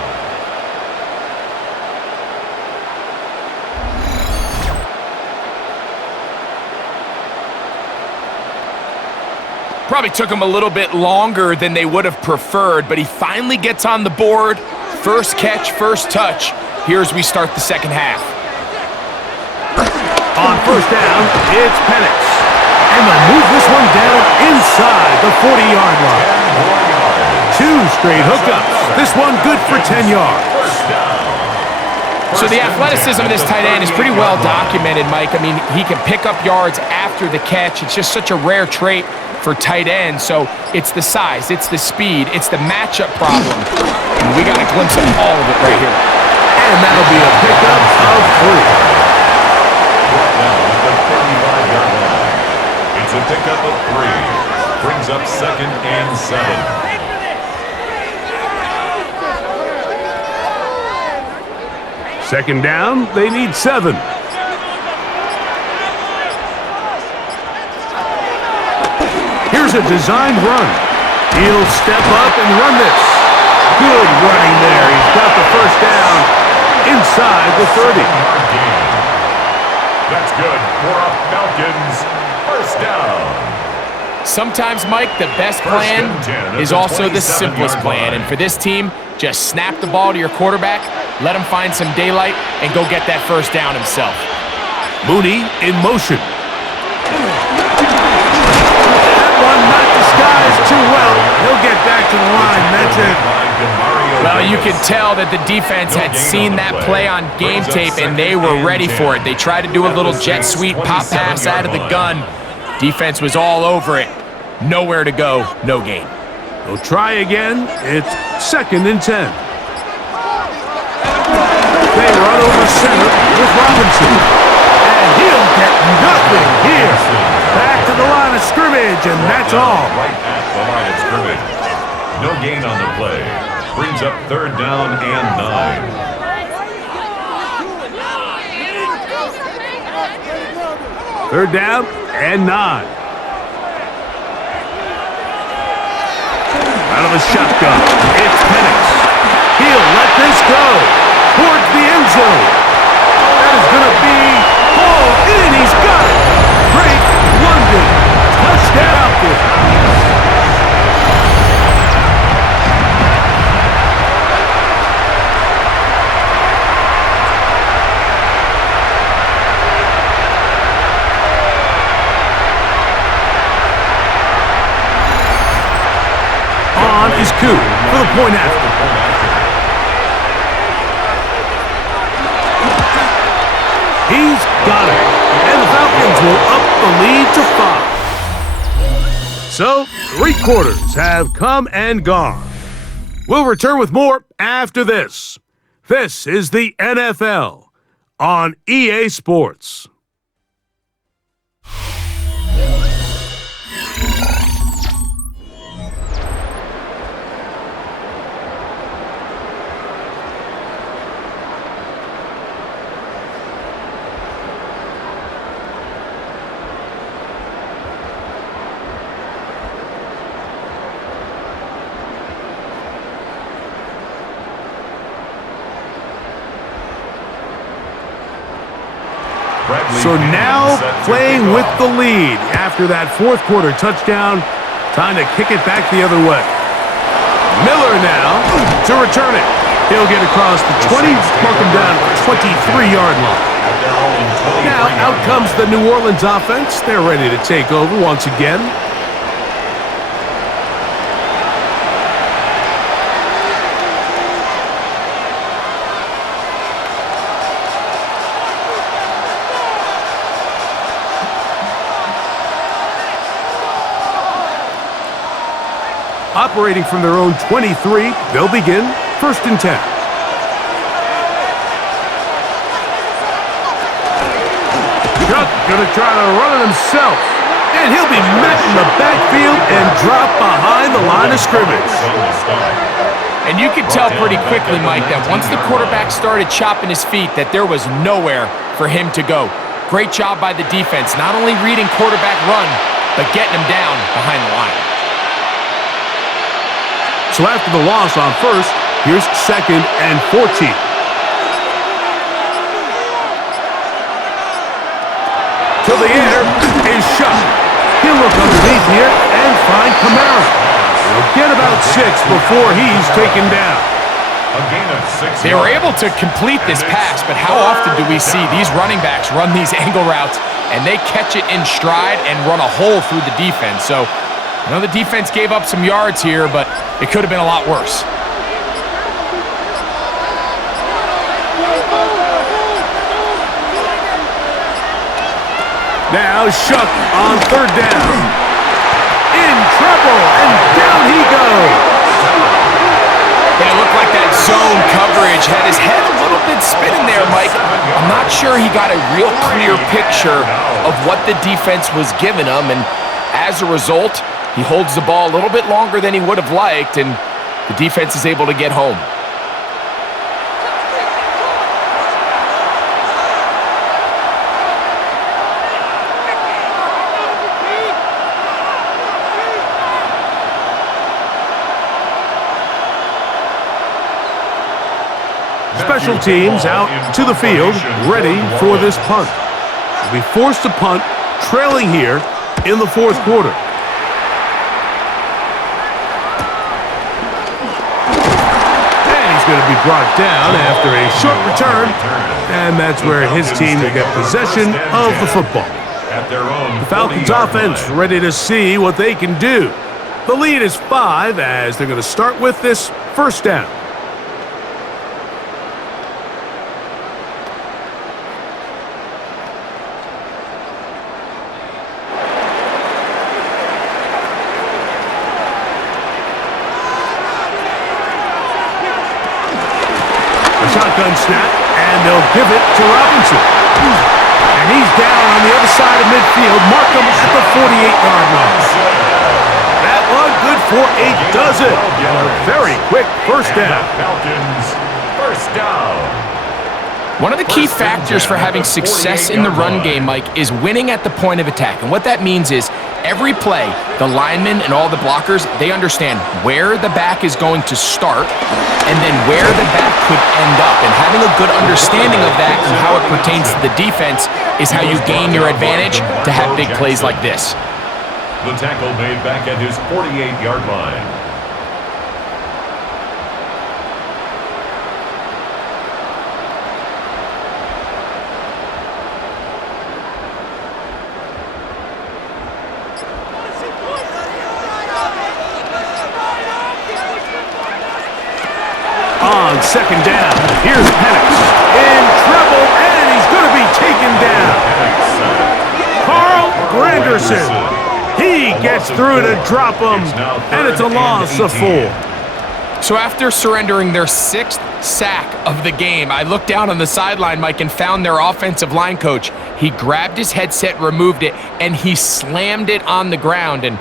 Probably took him a little bit longer than they would have preferred, but he finally gets on the board. First catch, first touch. Here as we start the second half. On first down, it's Penix. And they'll move this one down inside the 40-yard line. 2 straight hookups. This one good for 10 yards. So the athleticism of this tight end is pretty well documented, Mike. I mean, he can pick up yards after the catch. It's just such a rare trait for tight ends. So it's the size, it's the speed, it's the matchup problem. And we got a glimpse of all of it right here. And that'll be a pickup of 3. Now at the 35-yard line. It's a pickup of 3. Brings up 2nd and 7. Second down, they need 7. Here's a designed run. He'll step up and run this. Good running there. He's got the first down inside the 30. That's good for a Falcons first down. Sometimes, Mike, the best plan is also the simplest plan. And for this team, just snap the ball to your quarterback, let him find some daylight, and go get that first down himself. Mooney in motion. That one not disguised too well. He'll get back to the line. That's it. Well, you can tell that the defense had seen that play on game tape, and they were ready for it. They tried to do a little jet sweep pop pass out of the gun. Defense was all over it. Nowhere to go, no gain. They'll try again. It's 2nd and 10. They run over center with Robinson. And he'll get nothing here. Back to the line of scrimmage, and that's all. Right at the line of scrimmage. No gain on the play. Brings up 3rd down and 9. 3rd down and 9. Out of the shotgun, it's Penix. He'll let this go towards the end zone. That is going to be hauled in. He's got it. Drake London. Touchdown. Is Koo for the point after. He's got it. And the Falcons will up the lead to 5. So, 3 quarters have come and gone. We'll return with more after this. This is the NFL on EA Sports. So now playing with the lead after that fourth quarter touchdown. Time to kick it back the other way. Miller now to return it. He'll get across the 20, mark him down at the 23-yard line. Now out comes the New Orleans offense. They're ready to take over once again. Operating from their own 23, they'll begin 1st and 10. Chuck gonna try to run it himself, and he'll be met in the backfield and drop behind the line of scrimmage. And you could tell pretty quickly, Mike, that once the quarterback started chopping his feet, that there was nowhere for him to go. Great job by the defense, not only reading quarterback run, but getting him down behind the line. So after the loss on 1st, here's 2nd and 14. To the air is shot. He'll look underneath here and find Kamara. He'll get about 6 before he's taken down. A gain of 6 They were able to complete this pass, but how often do we see these running backs run these angle routes and they catch it in stride and run a hole through the defense? So I know the defense gave up some yards here, but it could have been a lot worse. Now Shuck on 3rd down. In trouble, and down he goes. And it looked like that zone coverage had his head a little bit spinning there, Mike. I'm not sure he got a real clear picture of what the defense was giving him, and as a result, he holds the ball a little bit longer than he would have liked, and the defense is able to get home. Special teams out to the field, ready for this punt. They'll be forced to punt, trailing here in the 4th quarter. Going to be brought down after a short return, and that's where his team will get possession of the football. The Falcons offense ready to see what they can do. The lead is 5 as they're going to start with this 1st down. Shotgun snap, and they'll give it to Robinson. And he's down on the other side of midfield. Mark him at the 48-yard line. That one good for a dozen. And a very quick 1st down. Falcons, 1st down. One of the key factors for having success in the run game, Mike, is winning at the point of attack. And what that means is every play, the linemen and all the blockers, they understand where the back is going to start and then where the back could end up. And having a good understanding of that and how it pertains to the defense is how you gain your advantage to have big plays like this. The tackle made back at his 48-yard line. On 2nd down, here's Penix in trouble, and he's going to be taken down. Carl Granderson, he gets through to drop him, and it's a loss of 4. So after surrendering their 6th sack of the game, I looked down on the sideline, Mike, and found their offensive line coach. He grabbed his headset, removed it, and he slammed it on the ground. And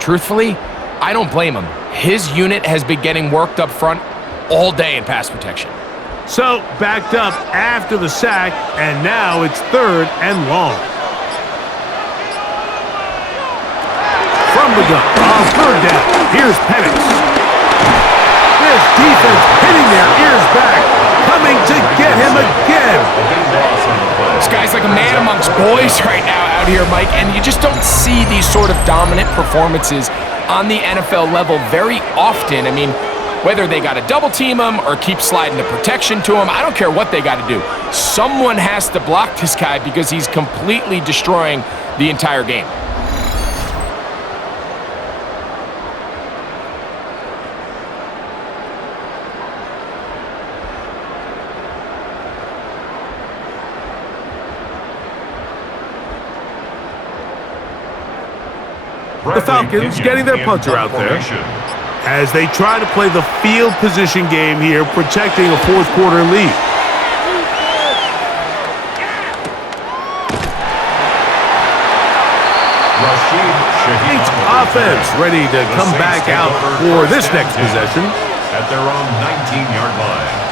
truthfully, I don't blame him. His unit has been getting worked up front all day in pass protection. So backed up after the sack, and now it's 3rd and long. From the gun on 3rd down, here's Penix. This defense hitting their ears back, coming to get him again. A big loss on the play. This guy's like a man amongst boys right now out here, Mike, and you just don't see these sort of dominant performances on the NFL level very often. I mean, whether they got to double team him or keep sliding the protection to him, I don't care what they got to do. Someone has to block this guy because he's completely destroying the entire game. The Falcons getting their punter out there as they try to play the field position game here, protecting a fourth quarter lead. Saints offense ready to come back out for this next possession. At their own 19-yard line.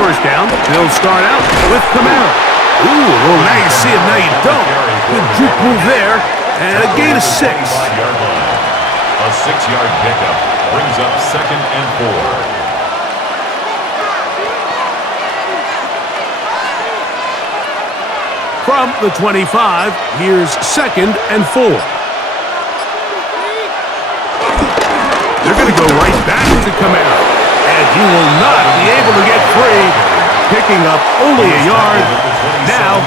First down, they'll start out with Camara. Ooh, well, now you see it, now you don't. Good juke move there, and a gain of 6. A 6-yard pickup brings up 2nd and 4. From the 25, here's 2nd and 4. They're going to go right back to Camara. And he will not be able to get free, picking up only a yard. Now,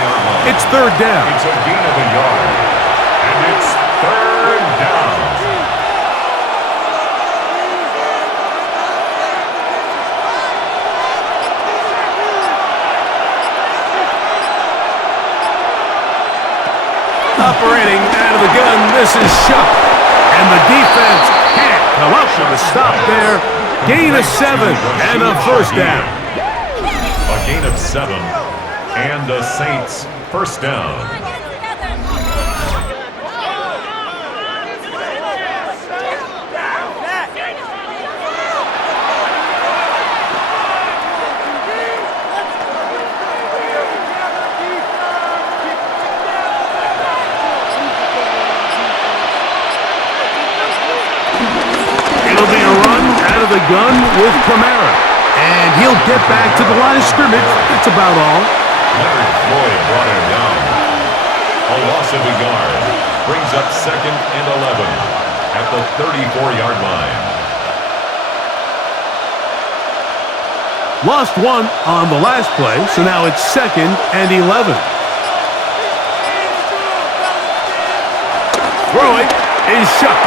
it's 3rd down. It's a gain of a yard, and it's 3rd down. Operating out of the gun, this is Shuck. And the defense can't come up with a stop there. Gain of 7 and a first down. A gain of 7 and the Saints first down. It'll be a run out of the gun with Camara. And he'll get back to the line of scrimmage. That's about all. Leonard Floyd brought him down. A loss of a yard brings up 2nd and 11 at the 34-yard line. Lost 1 on the last play, so now it's 2nd and 11. Throwing is Shuck.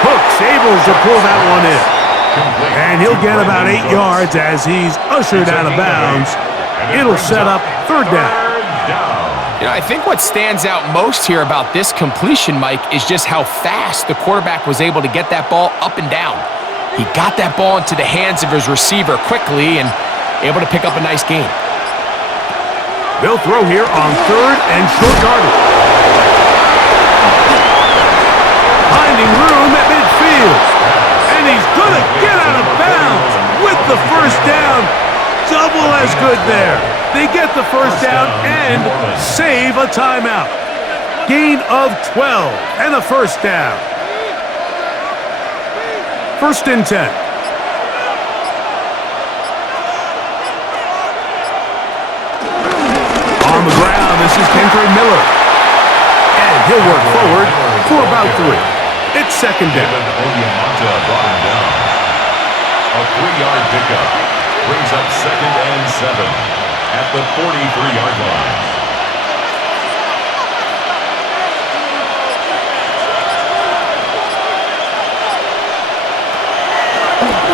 Hooks able to pull that one in. And he'll get about 8 yards as he's ushered out of bounds. It'll set up 3rd down. You know, I think what stands out most here about this completion, Mike, is just how fast the quarterback was able to get that ball up and down. He got that ball into the hands of his receiver quickly and able to pick up a nice gain. They'll throw here on 3rd and short yardage. Finding room at midfield. And he's going to get out of bounds with the first down. Double as good there. They get the first down and save a timeout. Gain of 12 and a first down. 1st and 10. On the ground, this is Kendrick Miller. And he'll work forward for about 3. It's 2nd down. Onyemata brought him down. A 3-yard pickup brings up 2nd and 7 at the 43-yard line.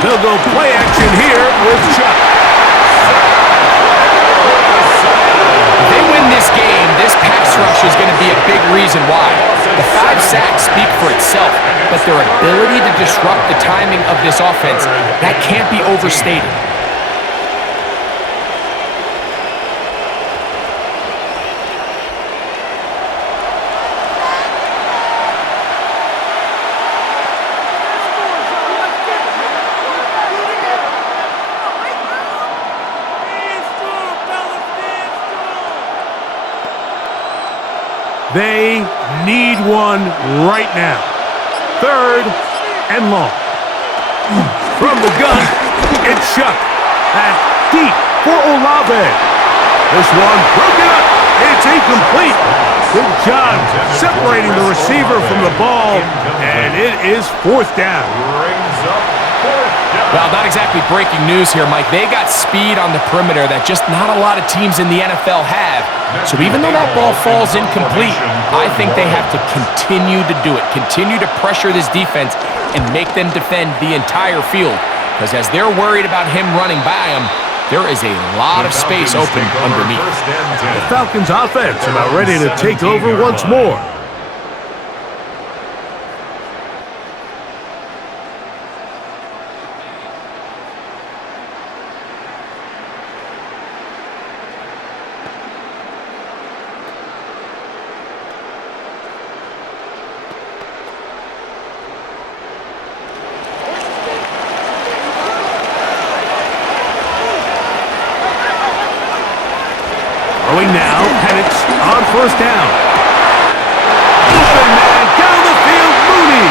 They'll go play action here with Chuck. If they win this game, this pass rush is going to be a big reason why. The 5 sacks speak for itself, but their ability to disrupt the timing of this offense, that can't be overstated. They need one right now. 3rd and long. From the gun, it's Shuck. That's deep for Olave. This one broken up. It's incomplete. Good job separating the receiver from the ball, and it is 4th down. Well, not exactly breaking news here, Mike. They got speed on the perimeter that just not a lot of teams in the NFL have. So even though that ball falls incomplete, I think they have to continue to do it, continue to pressure this defense and make them defend the entire field. Because as they're worried about him running by them, there is a lot of space open underneath. The Falcons offense about ready to take over once more. Throwing now, Penix on 1st down. Open man down the field, Mooney.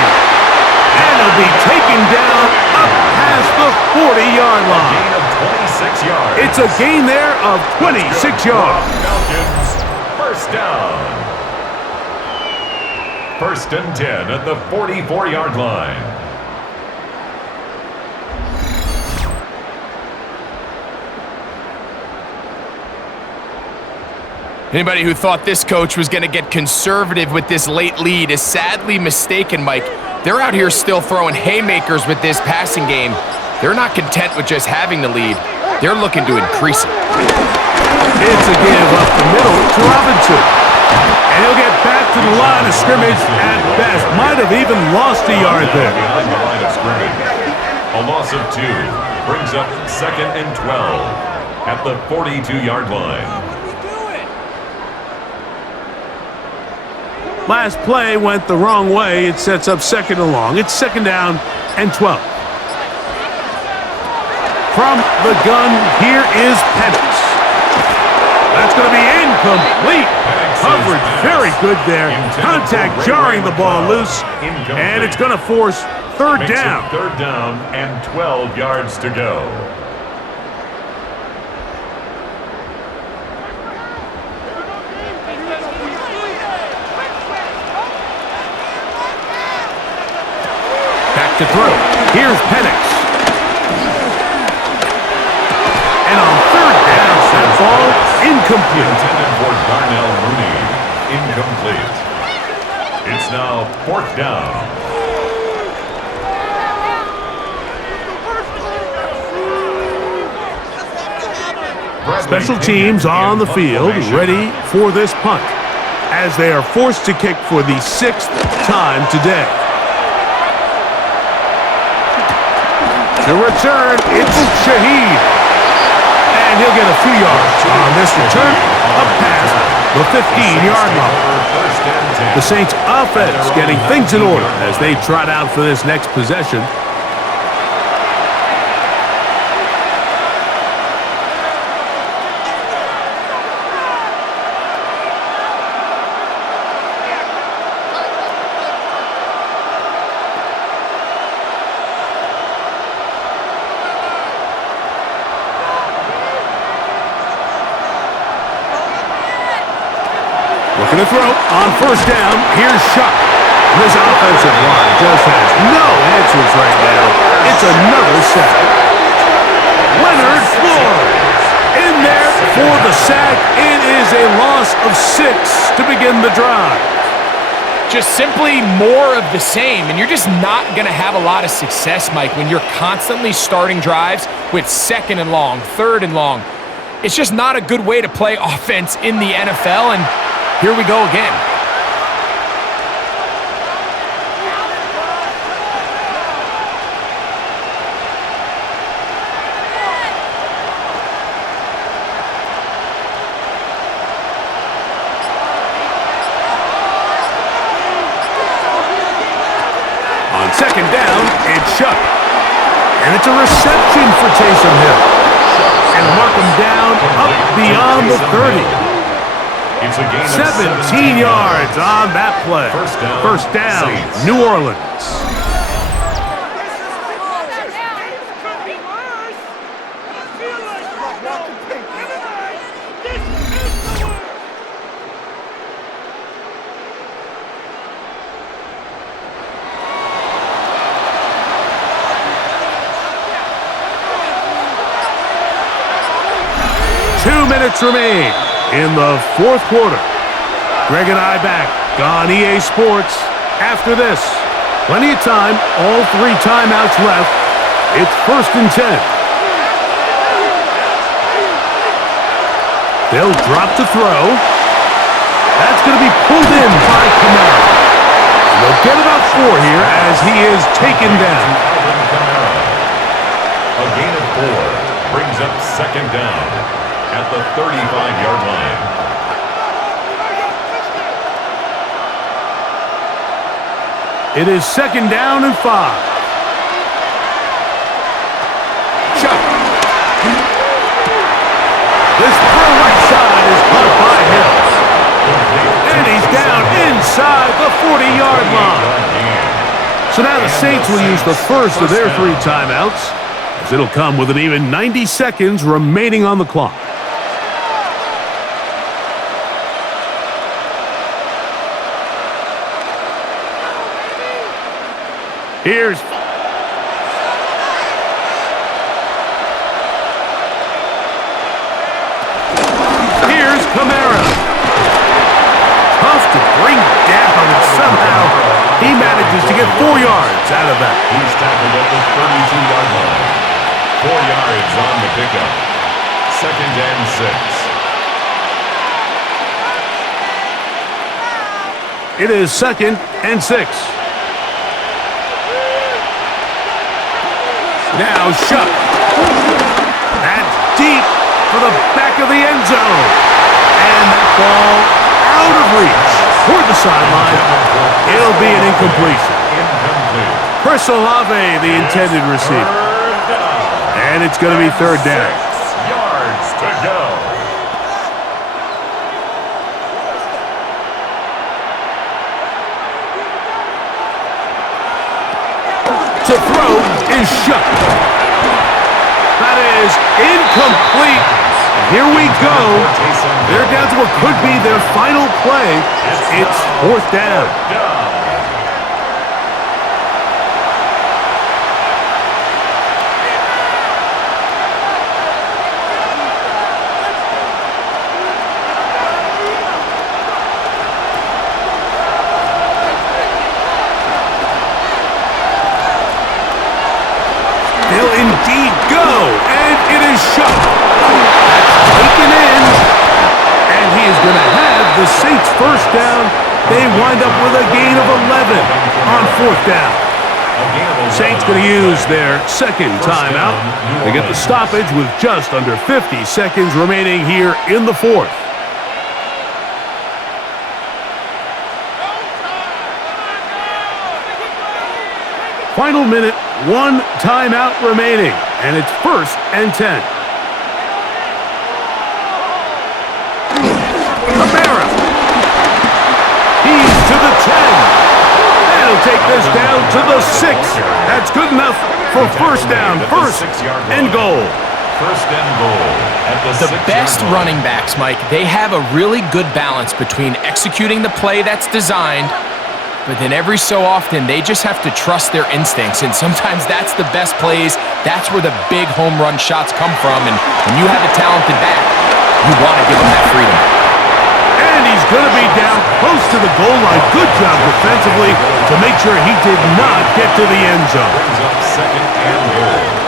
And he'll be taken down up past the 40-yard line. Gain of 26 yards. It's a gain there of 26 yards. Falcons, 1st down. 1st and 10 at the 44-yard line. Anybody who thought this coach was going to get conservative with this late lead is sadly mistaken, Mike. They're out here still throwing haymakers with this passing game. They're not content with just having the lead. They're looking to increase it. It's a give up the middle to Robinson. And he'll get back to the line of scrimmage at best. Might have even lost a yard there. Behind the line of scrimmage. A loss of 2 brings up 2nd and 12 at the 42-yard line. Last play went the wrong way. It sets up 2nd and long. It's 2nd down and 12. From the gun, here is Penix. That's going to be incomplete. Coverage very good there. Contact jarring the ball loose. And it's going to force 3rd down. 3rd down and 12 yards to go. To throw. Here's Penix. And on 3rd down, that ball incomplete. Intended for Darnell Mooney. Incomplete. It's now 4th down. Special teams on the field, ready for this punt, as they are forced to kick for the 6th time today. The return, it's Shaheed. And he'll get a few yards on this return, up past the 15-yard line. The Saints offense getting things in order as they trot out for this next possession. Looking to throw on 1st down. Here's Shuck. This offensive line just has no answers right now. It's another sack. Leonard Floyd in there for the sack. It is a loss of 6 to begin the drive. Just simply more of the same, and you're just not going to have a lot of success, Mike, when you're constantly starting drives with 2nd and long, 3rd and long. It's just not a good way to play offense in the NFL, and here we go again. On 2nd down, it's Shuck. And it's a reception for Taysom Hill. And mark him down up beyond the 30. It's a gain of 17 yards on that play. First down, Saints. New Orleans. Remain in the fourth quarter. Greg and I back on EA Sports after this. Plenty of time, all 3 timeouts left. It's 1st and 10. They'll drop to throw. That's going to be pulled in by Kamara. They'll get about 4 here as he is taken down. A gain of 4 brings up 2nd down at the 35-yard line. It is 2nd down and 5. Chuck. This throw right side is caught by Hills. And he's down inside the 40-yard line. So now the Saints will use the first of their 3 timeouts, as it'll come with an even 90 seconds remaining on the clock. Here's Kamara. Tough to bring down, and somehow he manages to get 4 yards out of that. He's tackled at the 32-yard line. 4 yards on the pickup. 2nd and 6. It is 2nd and 6. Now Shuck. That's deep for the back of the end zone. And that ball out of reach toward the sideline. It'll be an incompletion. Chris Olave, the intended receiver. And it's going to be 3rd down. 6 yards to go. To throw is Shuck. That is incomplete. Here we go. They're down to what could be their final play. It's 4th down. They'll indeed go, and it is Shuck. That's taken in, and he is going to have the Saints first down. They wind up with a gain of 11 on 4th down. Saints going to use their 2nd timeout. They get the stoppage with just under 50 seconds remaining here in the 4th. Final minute, 1 timeout remaining, and it's 1st and 10. Kamara. He's to the 10. They'll take this down to the 6. That's good enough for 1st down, 1st and goal. 1st and goal at the best running backs, Mike, they have a really good balance between executing the play that's designed, but then every so often, they just have to trust their instincts, and sometimes that's the best plays. That's where the big home run shots come from, and when you have a talented back, you want to give them that freedom. And he's going to be down close to the goal line. Good job defensively to make sure he did not get to the end zone. Brings up 2nd and goal.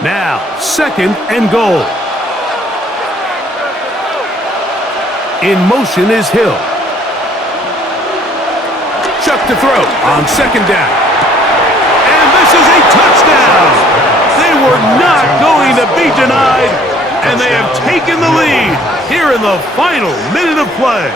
Now, 2nd and goal. In motion is Hill. Chuck to throw on 2nd down. And this is a touchdown. They were not going to be denied, and they have taken the lead here in the final minute of play.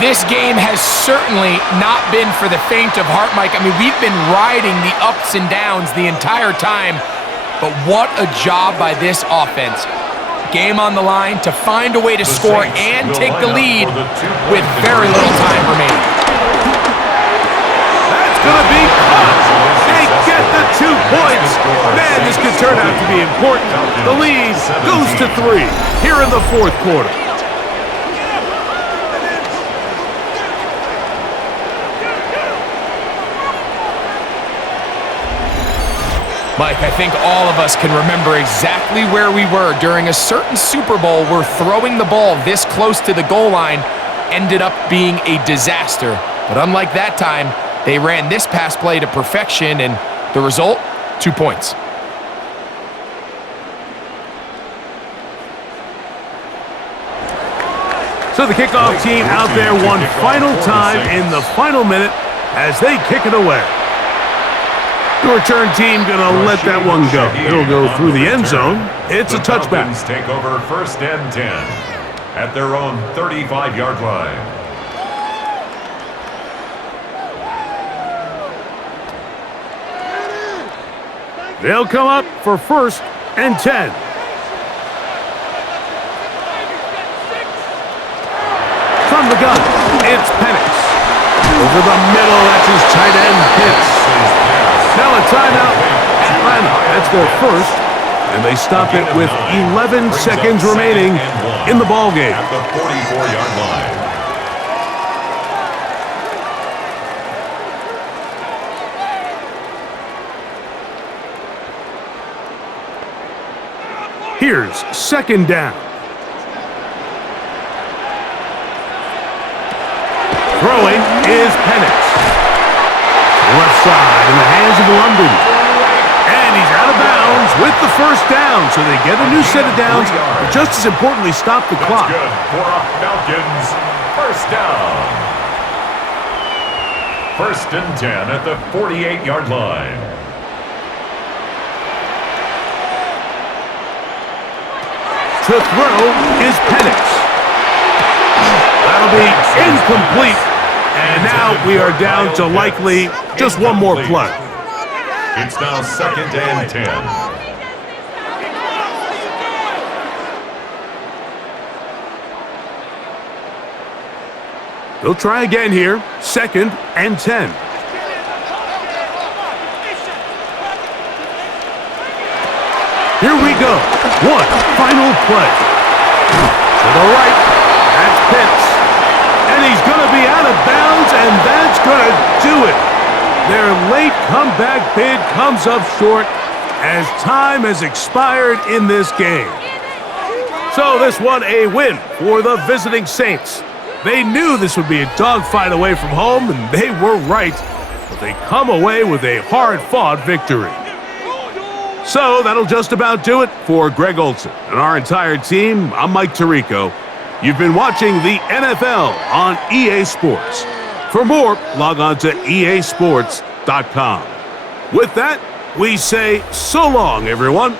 This game has certainly not been for the faint of heart, Mike. I mean, we've been riding the ups and downs the entire time, but what a job by this offense. Game on the line to find a way to score and take the lead with very little time remaining. That's going to be caught. They get the 2 points. Man, this could turn out to be important. The lead goes to 3 here in the fourth quarter. Mike, I think all of us can remember exactly where we were during a certain Super Bowl where throwing the ball this close to the goal line ended up being a disaster. But unlike that time, they ran this pass play to perfection, and the result, 2 points. So the kickoff team out there one final time in the final minute as they kick it away. The return team going to let that one go. It'll go through the end zone. It's a touchback. Falcons take over 1st and 10 at their own 35-yard line. They'll come up for 1st and 10. From the gun, it's Penix. Over the middle, that's his tight end, Pitts. Now a timeout, Atlanta. That's their first, and they stop it with 11 seconds remaining in the ballgame. At the 44-yard line. Here's 2nd down. Throwing is Penix. Left side in the hands of London. And he's out of bounds with the 1st down. So they get a new set of downs, but just as importantly, stop the clock. That's good for a Falcons 1st down. 1st and 10 at the 48-yard line. To throw is Penix. That'll be incomplete. And now we are down to likely just one more play. It's now 2nd and 10. They'll try again here. 2nd and 10. Here we go. One final play. To the right, that's Pitts. And he's going to be out of bounds, and that's going to do it. Their late comeback bid comes up short as time has expired in this game. So this one a win for the visiting Saints. They knew this would be a dogfight away from home, and they were right. But they come away with a hard-fought victory. So that'll just about do it for Greg Olsen and our entire team. I'm Mike Tirico. You've been watching the NFL on EA Sports. For more, log on to easports.com. With that, we say so long, everyone.